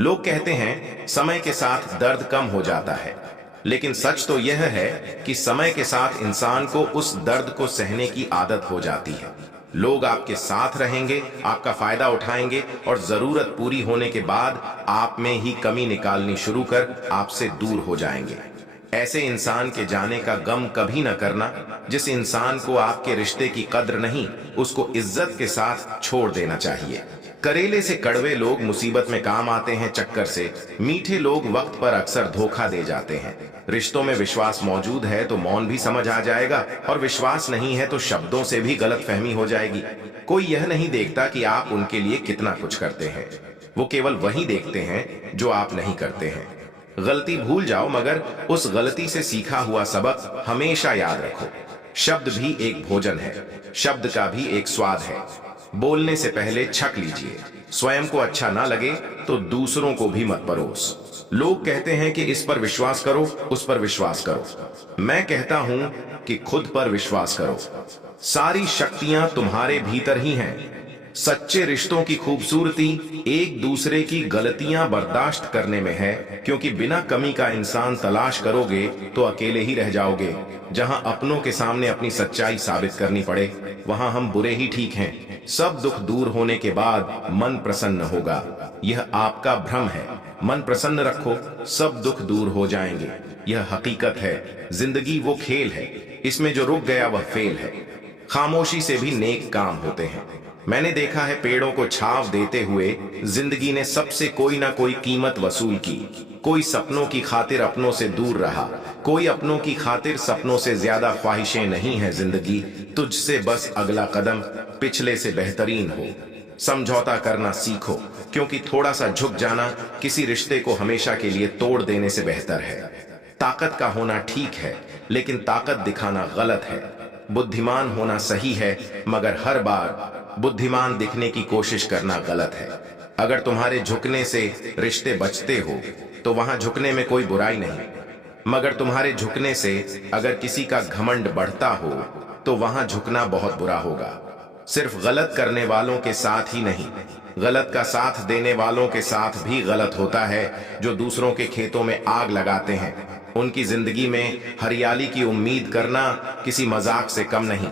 लोग कहते हैं समय के साथ दर्द कम हो जाता है, लेकिन सच तो यह है कि समय के साथ इंसान को उस दर्द को सहने की आदत हो जाती है। लोग आपके साथ रहेंगे, आपका फायदा उठाएंगे, और जरूरत पूरी होने के बाद आप में ही कमी निकालनी शुरू कर आपसे दूर हो जाएंगे। ऐसे इंसान के जाने का गम कभी न करना। जिस इंसान को आपके रिश्ते की कद्र नहीं, उसको इज्जत के साथ छोड़ देना चाहिए। करेले से कड़वे लोग मुसीबत में काम आते हैं चक्कर से, मीठे लोग वक्त पर अक्सर धोखा दे जाते हैं। रिश्तों में विश्वास मौजूद है तो मौन भी समझ आ जाएगा, और विश्वास नहीं है तो शब्दों से भी गलतफहमी हो जाएगी। कोई यह नहीं देखता कि आप उनके लिए कितना कुछ करते हैं, वो केवल वही देखते हैं जो आप नहीं करते हैं। गलती भूल जाओ, मगर उस गलती से सीखा हुआ सबक हमेशा याद रखो। शब्द भी एक भोजन है, शब्द का भी एक स्वाद है। बोलने से पहले छक लीजिए। स्वयं को अच्छा ना लगे तो दूसरों को भी मत परोस। लोग कहते हैं कि इस पर विश्वास करो, उस पर विश्वास करो। मैं कहता हूं कि खुद पर विश्वास करो। सारी शक्तियां तुम्हारे भीतर ही हैं। सच्चे रिश्तों की खूबसूरती एक दूसरे की गलतियां बर्दाश्त करने में है, क्योंकि बिना कमी का इंसान तलाश करोगे तो अकेले ही रह जाओगे। जहां अपनों के सामने अपनी सच्चाई साबित करनी पड़े, वहां हम बुरे ही ठीक हैं। सब दुख दूर होने के बाद मन प्रसन्न होगा, यह आपका भ्रम है। मन प्रसन्न रखो, सब दुख दूर हो जाएंगे। यह हकीकत है। जिंदगी वो खेल है, इसमें जो रुक गया वह फेल है। खामोशी से भी नेक काम होते हैं। मैंने देखा है पेड़ों को छांव देते हुए जिंदगी ने सबसे कोई ना कोई कीमत वसूल की। कोई सपनों की खातिर अपनों से दूर रहा, कोई अपनों की खातिर सपनों से ज्यादा ख्वाहिशें नहीं है जिंदगी। तुझसे बस अगला कदम पिछले से बेहतरीन हो। समझौता करना सीखो, क्योंकि थोड़ा सा झुक जाना किसी रिश्ते को हमेशा के लिए तोड़ देने से बेहतर है। ताकत का होना ठीक है, लेकिन ताकत दिखाना गलत है। बुद्धिमान होना सही है, मगर हर बार बुद्धिमान दिखने की कोशिश करना गलत है। अगर तुम्हारे झुकने से रिश्ते बचते हो तो वहां झुकने में कोई बुराई नहीं, मगर तुम्हारे झुकने से अगर किसी का घमंड बढ़ता हो तो वहां झुकना बहुत बुरा होगा। सिर्फ गलत करने वालों के साथ ही नहीं, गलत का साथ देने वालों के साथ भी गलत होता है। जो दूसरों के खेतों में आग लगाते हैं, उनकी जिंदगी में हरियाली की उम्मीद करना किसी मजाक से कम नहीं।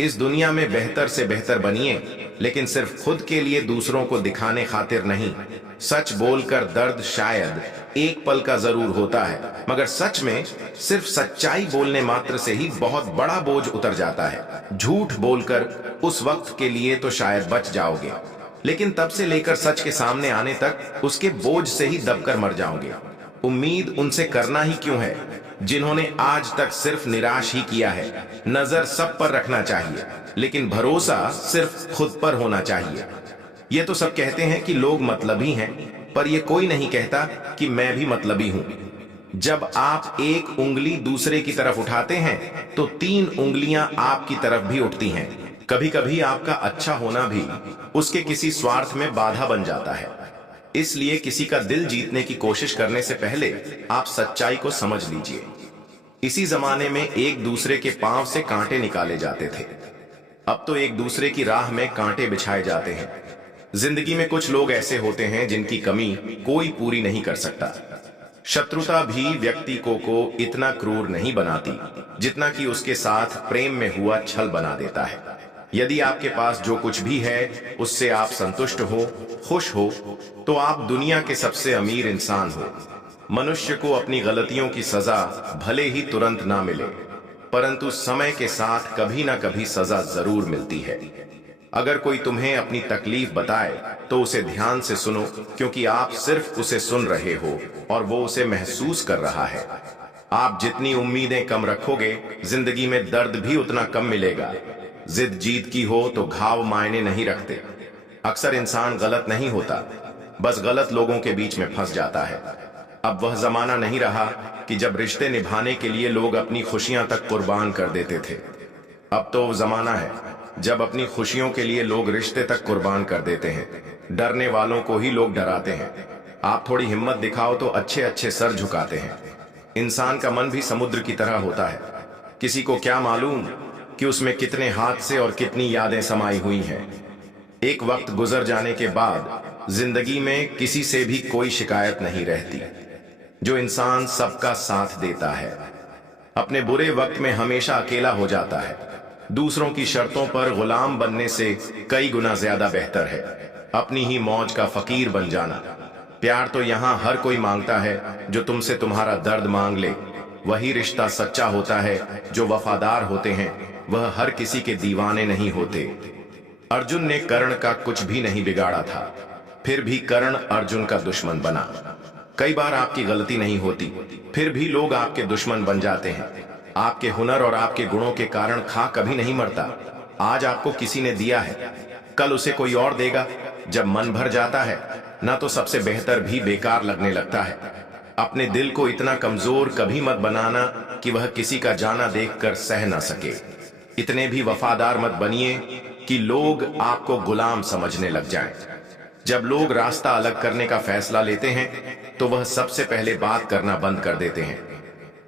इस दुनिया में बेहतर से बेहतर बनिए, लेकिन सिर्फ खुद के लिए दूसरों को दिखाने खातिर नहीं। सच बोलकर दर्द शायद एक पल का जरूर होता है, मगर सच में सिर्फ सच्चाई बोलने मात्र से ही बहुत बड़ा बोझ उतर जाता है। झूठ बोलकर उस वक्त के लिए तो शायद बच जाओगे, लेकिन तब से लेकर सच के सामने आने तक उसके बोझ से ही दबकर मर जाओगे। उम्मीद उनसे करना ही क्यों है जिन्होंने आज तक सिर्फ निराश ही किया है। नजर सब पर रखना चाहिए, लेकिन भरोसा सिर्फ खुद पर होना चाहिए। ये तो सब कहते हैं कि लोग मतलबी हैं, पर ये कोई नहीं कहता कि मैं भी मतलबी हूं। जब आप एक उंगली दूसरे की तरफ उठाते हैं तो 3 उंगलियां आपकी तरफ भी उठती हैं। कभी कभी आपका अच्छा होना भी उसके किसी स्वार्थ में बाधा बन जाता है। इसलिए किसी का दिल जीतने की कोशिश करने से पहले आप सच्चाई को समझ लीजिए। इसी जमाने में एक दूसरे के पांव से कांटे निकाले जाते थे, अब तो एक दूसरे की राह में कांटे बिछाए जाते हैं। जिंदगी में कुछ लोग ऐसे होते हैं जिनकी कमी कोई पूरी नहीं कर सकता। शत्रुता भी व्यक्ति को इतना क्रूर नहीं बनाती जितना कि उसके साथ प्रेम में हुआ छल बना देता है। यदि आपके पास जो कुछ भी है उससे आप संतुष्ट हो, खुश हो, तो आप दुनिया के सबसे अमीर इंसान हो। मनुष्य को अपनी गलतियों की सजा भले ही तुरंत ना मिले, परंतु समय के साथ कभी ना कभी सजा जरूर मिलती है। अगर कोई तुम्हें अपनी तकलीफ बताए तो उसे ध्यान से सुनो, क्योंकि आप सिर्फ उसे सुन रहे हो और वो उसे महसूस कर रहा है। आप जितनी उम्मीदें कम रखोगे, जिंदगी में दर्द भी उतना कम मिलेगा। जिद जीत की हो तो घाव मायने नहीं रखते। अक्सर इंसान गलत नहीं होता, बस गलत लोगों के बीच में फंस जाता है। अब वह जमाना नहीं रहा कि जब रिश्ते निभाने के लिए लोग अपनी खुशियां तक कुर्बान कर देते थे। अब तो जमाना है जब अपनी खुशियों के लिए लोग रिश्ते तक कुर्बान कर देते हैं। डरने वालों को ही लोग डराते हैं। आप थोड़ी हिम्मत दिखाओ तो अच्छे अच्छे सर झुकाते हैं। इंसान का मन भी समुद्र की तरह होता है। किसी को क्या मालूम कि उसमें कितने हादसे और कितनी यादें समाई हुई हैं। एक वक्त गुजर जाने के बाद जिंदगी में किसी से भी कोई शिकायत नहीं रहती। जो इंसान सबका साथ देता है, अपने बुरे वक्त में हमेशा अकेला हो जाता है। दूसरों की शर्तों पर गुलाम बनने से कई गुना ज्यादा बेहतर है अपनी ही मौज का फकीर बन जाना। प्यार तो यहाँ हर कोई मांगता है जो तुमसे तुम्हारा दर्द मांग ले। वही रिश्ता सच्चा होता है। जो वफादार होते हैं वह हर किसी के दीवाने नहीं होते। अर्जुन ने कर्ण का कुछ भी नहीं बिगाड़ा था, फिर भी कर्ण अर्जुन का दुश्मन बना। कई बार आपकी गलती नहीं होती, फिर भी लोग आपके दुश्मन बन जाते हैं। आपके हुनर और आपके गुणों के कारण खा कभी नहीं मरता। आज आपको किसी ने दिया है, कल उसे कोई और देगा। जब मन भर जाता है ना तो सबसे बेहतर भी बेकार लगने लगता है। अपने दिल को इतना कमजोर कभी मत बनाना कि वह किसी का जाना देखकर सह ना सके। इतने भी वफादार मत बनिए कि लोग आपको गुलाम समझने लग जाएं। जब लोग रास्ता अलग करने का फैसला लेते हैं तो वह सबसे पहले बात करना बंद कर देते हैं।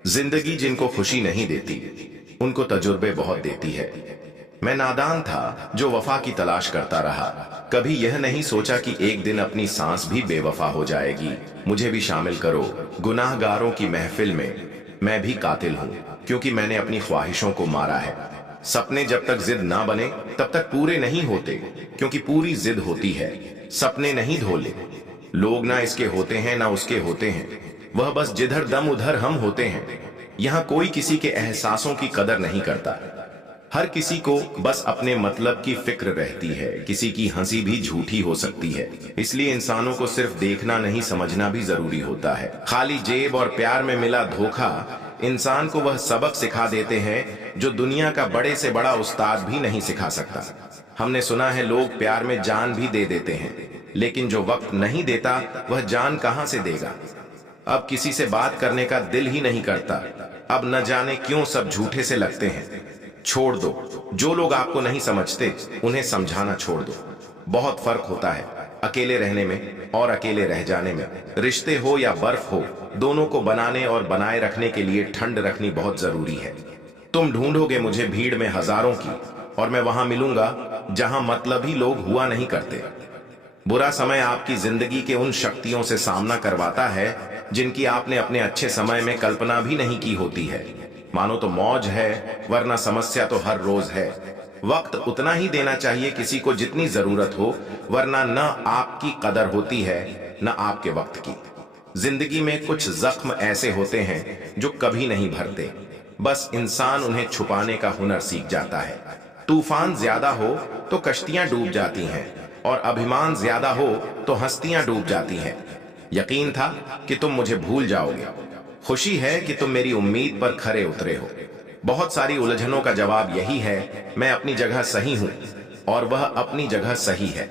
जिंदगी जिनको खुशी नहीं देती उनको तजुर्बे बहुत देती है। मैं नादान था जो वफा की तलाश करता रहा। कभी यह नहीं सोचा कि एक दिन अपनी सांस भी बेवफा हो जाएगी। मुझे भी शामिल करो गुनाहगारों की महफिल में। मैं भी कातिल हूं क्योंकि मैंने अपनी ख्वाहिशों को मारा है। सपने जब तक जिद ना बने तब तक पूरे नहीं होते, क्योंकि पूरी जिद होती है। सपने नहीं धोले। लोग ना इसके होते हैं ना उसके होते हैं, वह बस जिधर दम उधर हम होते हैं। यहाँ कोई किसी के एहसासों की कदर नहीं करता। हर किसी को बस अपने मतलब की फिक्र रहती है। किसी की हंसी भी झूठी हो सकती है। इसलिए इंसानों को सिर्फ देखना नहीं, समझना भी जरूरी होता है। खाली जेब और प्यार में मिला धोखा इंसान को वह सबक सिखा देते हैं जो दुनिया का बड़े से बड़ा उस्ताद भी नहीं सिखा सकता। हमने सुना है लोग प्यार में जान भी दे देते हैं, लेकिन जो वक्त नहीं देता वह जान कहां से देगा। अब किसी से बात करने का दिल ही नहीं करता। अब न जाने क्यों सब झूठे से लगते हैं। छोड़ दो, जो लोग आपको नहीं समझते उन्हें समझाना छोड़ दो। बहुत फर्क होता है अकेले रहने में और अकेले रह जाने में। रिश्ते हो या बर्फ हो, दोनों को बनाने और बनाए रखने के लिए ठंड रखनी बहुत जरूरी है। तुम ढूंढोगे मुझे भीड़ में हजारों की, और मैं वहां मिलूंगा जहां मतलबी लोग हुआ नहीं करते। बुरा समय आपकी जिंदगी के उन शक्तियों से सामना करवाता है जिनकी आपने अपने अच्छे समय में कल्पना भी नहीं की होती है। मानो तो मौज है, वरना समस्या तो हर रोज है। वक्त उतना ही देना चाहिए किसी को जितनी जरूरत हो, वरना न आपकी कदर होती है न आपके वक्त की। जिंदगी में कुछ जख्म ऐसे होते हैं जो कभी नहीं भरते, बस इंसान उन्हें छुपाने का हुनर सीख जाता है। तूफान ज्यादा हो तो कश्तियां डूब जाती हैं, और अभिमान ज्यादा हो तो हस्तियां डूब जाती हैं। यकीन था कि तुम मुझे भूल जाओगे। खुशी है कि तुम मेरी उम्मीद पर खरे उतरे हो। बहुत सारी उलझनों का जवाब यही है, मैं अपनी जगह सही हूं और वह अपनी जगह सही है।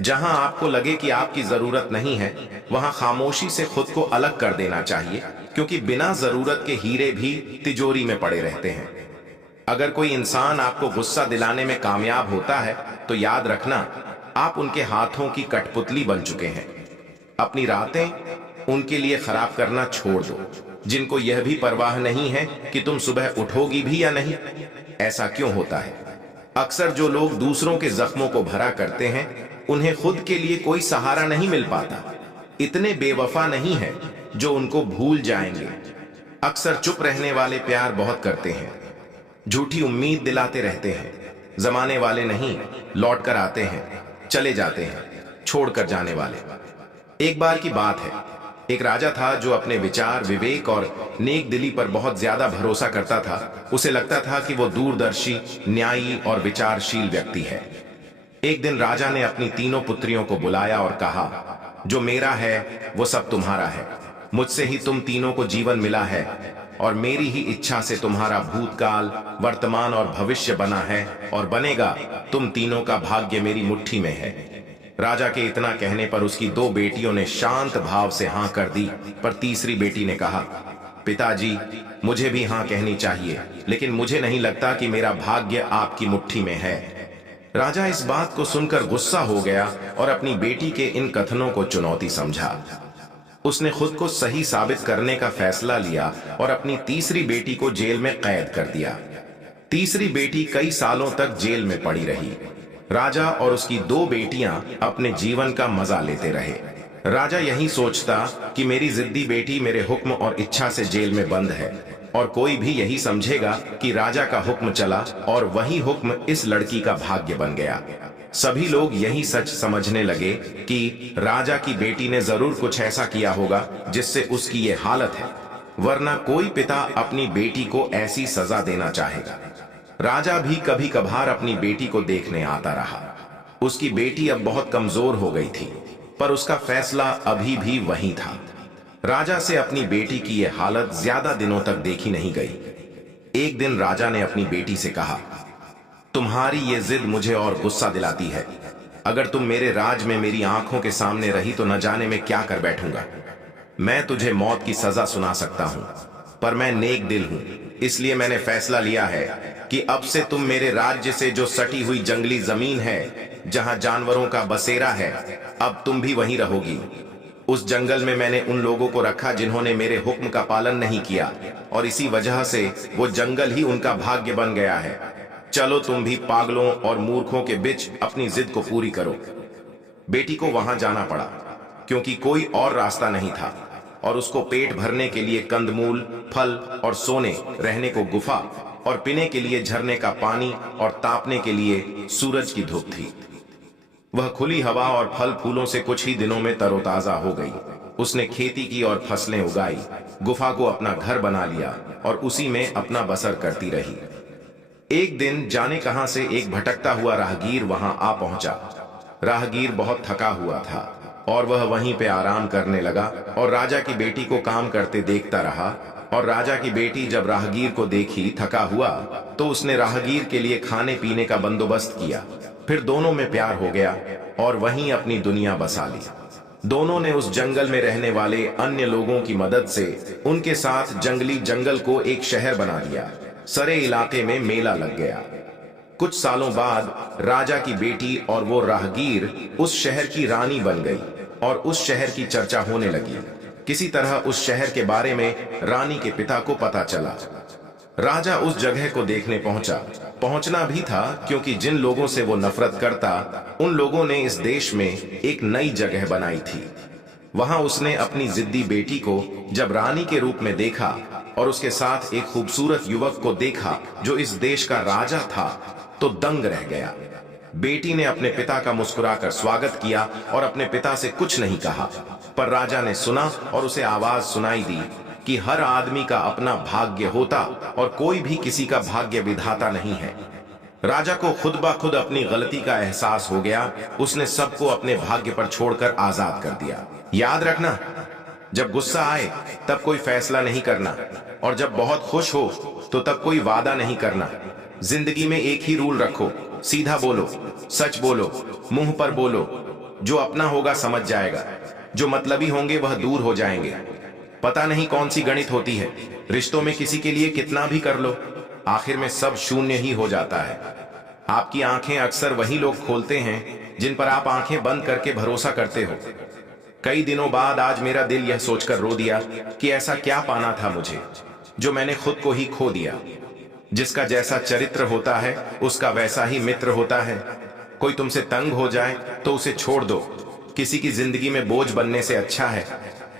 जहां आपको लगे कि आपकी जरूरत नहीं है, वहां खामोशी से खुद को अलग कर देना चाहिए, क्योंकि बिना जरूरत के हीरे भी तिजोरी में पड़े रहते हैं। अगर कोई इंसान आपको गुस्सा दिलाने में कामयाब होता है तो याद रखना, आप उनके हाथों की कठपुतली बन चुके हैं। अपनी रातें उनके लिए खराब करना छोड़ दो, जिनको यह भी परवाह नहीं है कि तुम सुबह उठोगी भी या नहीं। ऐसा क्यों होता है? अक्सर जो लोग दूसरों के जख्मों को भरा करते हैं, उन्हें खुद के लिए कोई सहारा नहीं मिल पाता। इतने बेवफा नहीं है जो उनको भूल जाएंगे। अक्सर चुप रहने वाले प्यार बहुत करते हैं, झूठी उम्मीद दिलाते रहते हैं। जमाने वाले नहीं, लौट कर आते हैं, चले जाते हैं, छोड़कर जाने वाले। एक बार की बात है, एक राजा था जो अपने विचार, विवेक और नेक दिली पर बहुत ज्यादा भरोसा करता था। उसे लगता था कि वो दूरदर्शी, न्यायी और विचारशील व्यक्ति है। एक दिन राजा ने अपनी तीनों पुत्रियों को बुलाया और कहा, जो मेरा है वो सब तुम्हारा है। मुझसे ही तुम तीनों को जीवन मिला है और मेरी ही इच्छा से तुम्हारा भूतकाल, वर्तमान और भविष्य बना है और बनेगा। तुम तीनों का भाग्य मेरी मुट्ठी में है। राजा के इतना कहने पर उसकी दो बेटियों ने शांत भाव से हां कर दी, पर तीसरी बेटी ने कहा, पिताजी, मुझे भी हां कहनी चाहिए, लेकिन मुझे नहीं लगता कि मेरा भाग्य आपकी मुट्ठी में है। राजा इस बात को सुनकर गुस्सा हो गया और अपनी बेटी के इन कथनों को चुनौती समझा। उसने खुद को सही साबित करने का फैसला लिया और अपनी तीसरी बेटी को जेल में कैद कर दिया। तीसरी बेटी कई सालों तक जेल में पड़ी रही। राजा और उसकी दो बेटियां अपने जीवन का मजा लेते रहे। राजा यही सोचता कि मेरी जिद्दी बेटी मेरे हुक्म और इच्छा से जेल में बंद है, और कोई भी यही समझेगा कि राजा का हुक्म चला और वही हुक्म इस लड़की का भाग्य बन गया। सभी लोग यही सच समझने लगे कि राजा की बेटी ने जरूर कुछ ऐसा किया होगा जिससे उसकी ये हालत है, वरना कोई पिता अपनी बेटी को ऐसी सजा देना चाहेगा। राजा भी कभी कभार अपनी बेटी को देखने आता रहा। उसकी बेटी अब बहुत कमजोर हो गई थी, पर उसका फैसला अभी भी वही था। राजा से अपनी बेटी की यह हालत ज्यादा दिनों तक देखी नहीं गई। एक दिन राजा ने अपनी बेटी से कहा, तुम्हारी ये जिद मुझे और गुस्सा दिलाती है। अगर तुम मेरे राज में मेरी आंखों के सामने रही तो न जाने मैं क्या कर बैठूंगा। मैं तुझे मौत की सजा सुना सकता हूं, पर मैं नेक दिल हूं, इसलिए मैंने फैसला लिया है कि अब से तुम मेरे राज्य से जो सटी हुई जंगली जमीन है, जहां जानवरों का बसेरा है, अब तुम भी वहीं रहोगी। उस जंगल में मैंने उन लोगों को रखा जिन्होंने मेरे हुक्म का पालन नहीं किया, और इसी वजह से वो जंगल ही उनका भाग्य बन गया है। चलो तुम भी पागलों और मूर्खों के बीच अपनी जिद को पूरी करो। बेटी को वहां जाना पड़ा, क्योंकि कोई और रास्ता नहीं था, और उसको पेट भरने के लिए कंदमूल, फल और सोने, रहने को गुफा और पीने के लिए झरने का पानी और तापने के लिए सूरज की धूप थी। वह खुली हवा और फल फूलों से कुछ ही दिनों में तरोताजा हो गई। उसने खेती की और फसलें उगाई, गुफा को अपना घर बना लिया और उसी में अपना बसर करती रही। एक दिन जाने कहां से एक भटकता हुआ राहगीर वहां आ पहुंचा। राहगीर बहुत थका हुआ था और वह वहीं पे आराम करने लगा और राजा की बेटी को काम करते देखता रहा। और राजा की बेटी जब राहगीर को देखी थका हुआ तो उसने राहगीर के लिए खाने पीने का बंदोबस्त किया। फिर दोनों में प्यार हो गया और वहीं अपनी दुनिया बसा ली। दोनों ने उस जंगल में रहने वाले अन्य लोगों की मदद से उनके साथ जंगली जंगल को एक शहर बना दिया। सारे इलाके में मेला लग गया। कुछ सालों बाद राजा की बेटी और वो राहगीर उस शहर की रानी बन गई और उस शहर की चर्चा होने लगी। किसी तरह उस शहर के बारे में रानी के पिता को पता चला। राजा उस जगह को देखने पहुंचना भी था, क्योंकि जिन लोगों से वो नफरत करता, उन लोगों ने इस देश में एक नई जगह बनाई थी। वहां उसने अपनी जिद्दी बेटी को जब रानी के रूप में देखा और उसके साथ एक खूबसूरत युवक को देखा जो इस देश का राजा था, तो दंग रह गया। बेटी ने अपने पिता का मुस्कुराकर स्वागत किया और अपने पिता से कुछ नहीं कहा, पर राजा ने सुना और उसे आवाज सुनाई दी कि हर आदमी का अपना भाग्य होता और कोई भी किसी का भाग्य विधाता नहीं है। राजा को खुद ब खुद अपनी गलती का एहसास हो गया। उसने सबको अपने भाग्य पर छोड़कर आजाद कर दिया। याद रखना, जब गुस्सा आए तब कोई फैसला नहीं करना, और जब बहुत खुश हो तो तब कोई वादा नहीं करना। जिंदगी में एक ही रूल रखो, सीधा बोलो, सच बोलो, मुंह पर बोलो। जो अपना होगा समझ जाएगा, जो मतलबी होंगे वह दूर हो जाएंगे। पता नहीं कौन सी गणित होती है, रिश्तों में किसी के लिए कितना भी कर लो, आखिर में सब शून्य ही हो जाता है। आपकी आंखें अक्सर वही लोग खोलते हैं जिन पर आप आंखें बंद करके भरोसा करते हो। कई दिनों बाद आज मेरा दिल यह सोचकर रो दिया कि ऐसा क्या पाना था मुझे, जो मैंने खुद को ही खो दिया। जिसका जैसा चरित्र होता है उसका वैसा ही मित्र होता है। कोई तुमसे तंग हो जाए तो उसे छोड़ दो, किसी की जिंदगी में बोझ बनने से अच्छा है।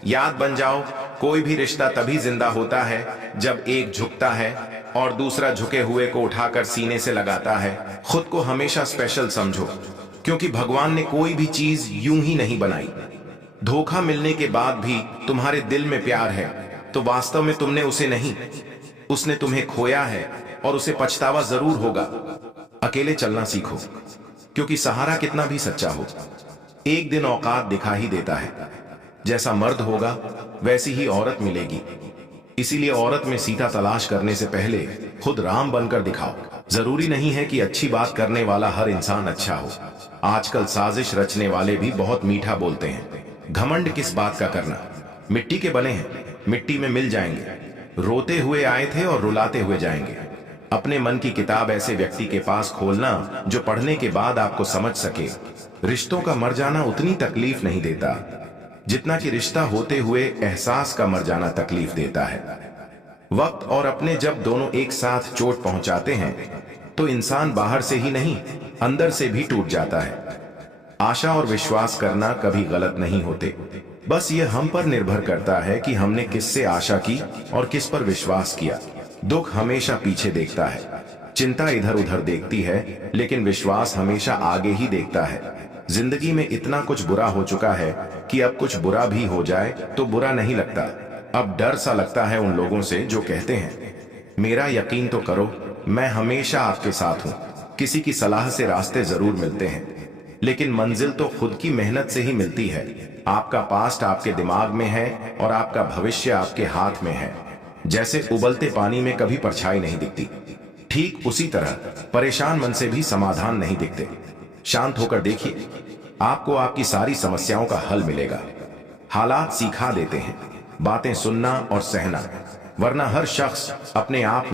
याद बन जाओ, कोई भी रिश्ता तभी जिंदा होता है जब एक झुकता है और दूसरा झुके हुए को उठाकर सीने से लगाता है। खुद को हमेशा स्पेशल समझो, क्योंकि भगवान ने कोई भी चीज यूं ही नहीं बनाई। धोखा मिलने के बाद भी तुम्हारे दिल में प्यार है तो वास्तव में तुमने उसे नहीं, उसने तुम्हें खोया है और उसे पछतावा जरूर होगा। अकेले चलना सीखो, क्योंकि सहारा कितना भी सच्चा हो एक दिन औकात दिखा ही देता है। जैसा मर्द होगा वैसी ही औरत मिलेगी। इसीलिए औरत में सीता तलाश करने से पहले खुद राम बनकर दिखाओ। जरूरी नहीं है कि अच्छी बात करने वाला हर इंसान अच्छा हो। आजकल साजिश रचने वाले भी बहुत मीठा बोलते हैं। घमंड किस बात का करना, मिट्टी के बने हैं, मिट्टी में मिल जाएंगे। रोते हुए आए थे और रुलाते हुए जाएंगे। अपने मन की किताब ऐसे व्यक्ति के पास खोलना जो पढ़ने के बाद आपको समझ सके। रिश्तों का मर जाना उतनी तकलीफ नहीं देता जितना कि रिश्ता होते हुए एहसास का मर जाना तकलीफ देता है। वक्त और अपने जब दोनों एक साथ चोट पहुंचाते हैं तो इंसान बाहर से ही नहीं अंदर से भी टूट जाता है। आशा और विश्वास करना कभी गलत नहीं होते, बस यह हम पर निर्भर करता है कि हमने किससे आशा की और किस पर विश्वास किया। दुख हमेशा पीछे देखता है, चिंता इधर उधर देखती है, लेकिन विश्वास हमेशा आगे ही देखता है। जिंदगी में इतना कुछ बुरा हो चुका है कि अब कुछ बुरा भी हो जाए तो बुरा नहीं लगता। अब डर सा लगता है उन लोगों से जो कहते हैं मेरा यकीन तो करो, मैं हमेशा आपके साथ हूं। किसी की सलाह से रास्ते जरूर मिलते हैं, लेकिन मंजिल तो खुद की मेहनत से ही मिलती है। आपका पास्ट आपके दिमाग में है और आपका भविष्य आपके हाथ में है। जैसे उबलते पानी में कभी परछाई नहीं दिखती, ठीक उसी तरह परेशान मन से भी समाधान नहीं दिखते। शांत होकर देखिए, आपको आपकी सारी समस्याओं का हल मिलेगा। हालात सिखा देते हैं बातें सुनना और सहना, वरना हर शख्स अपने आप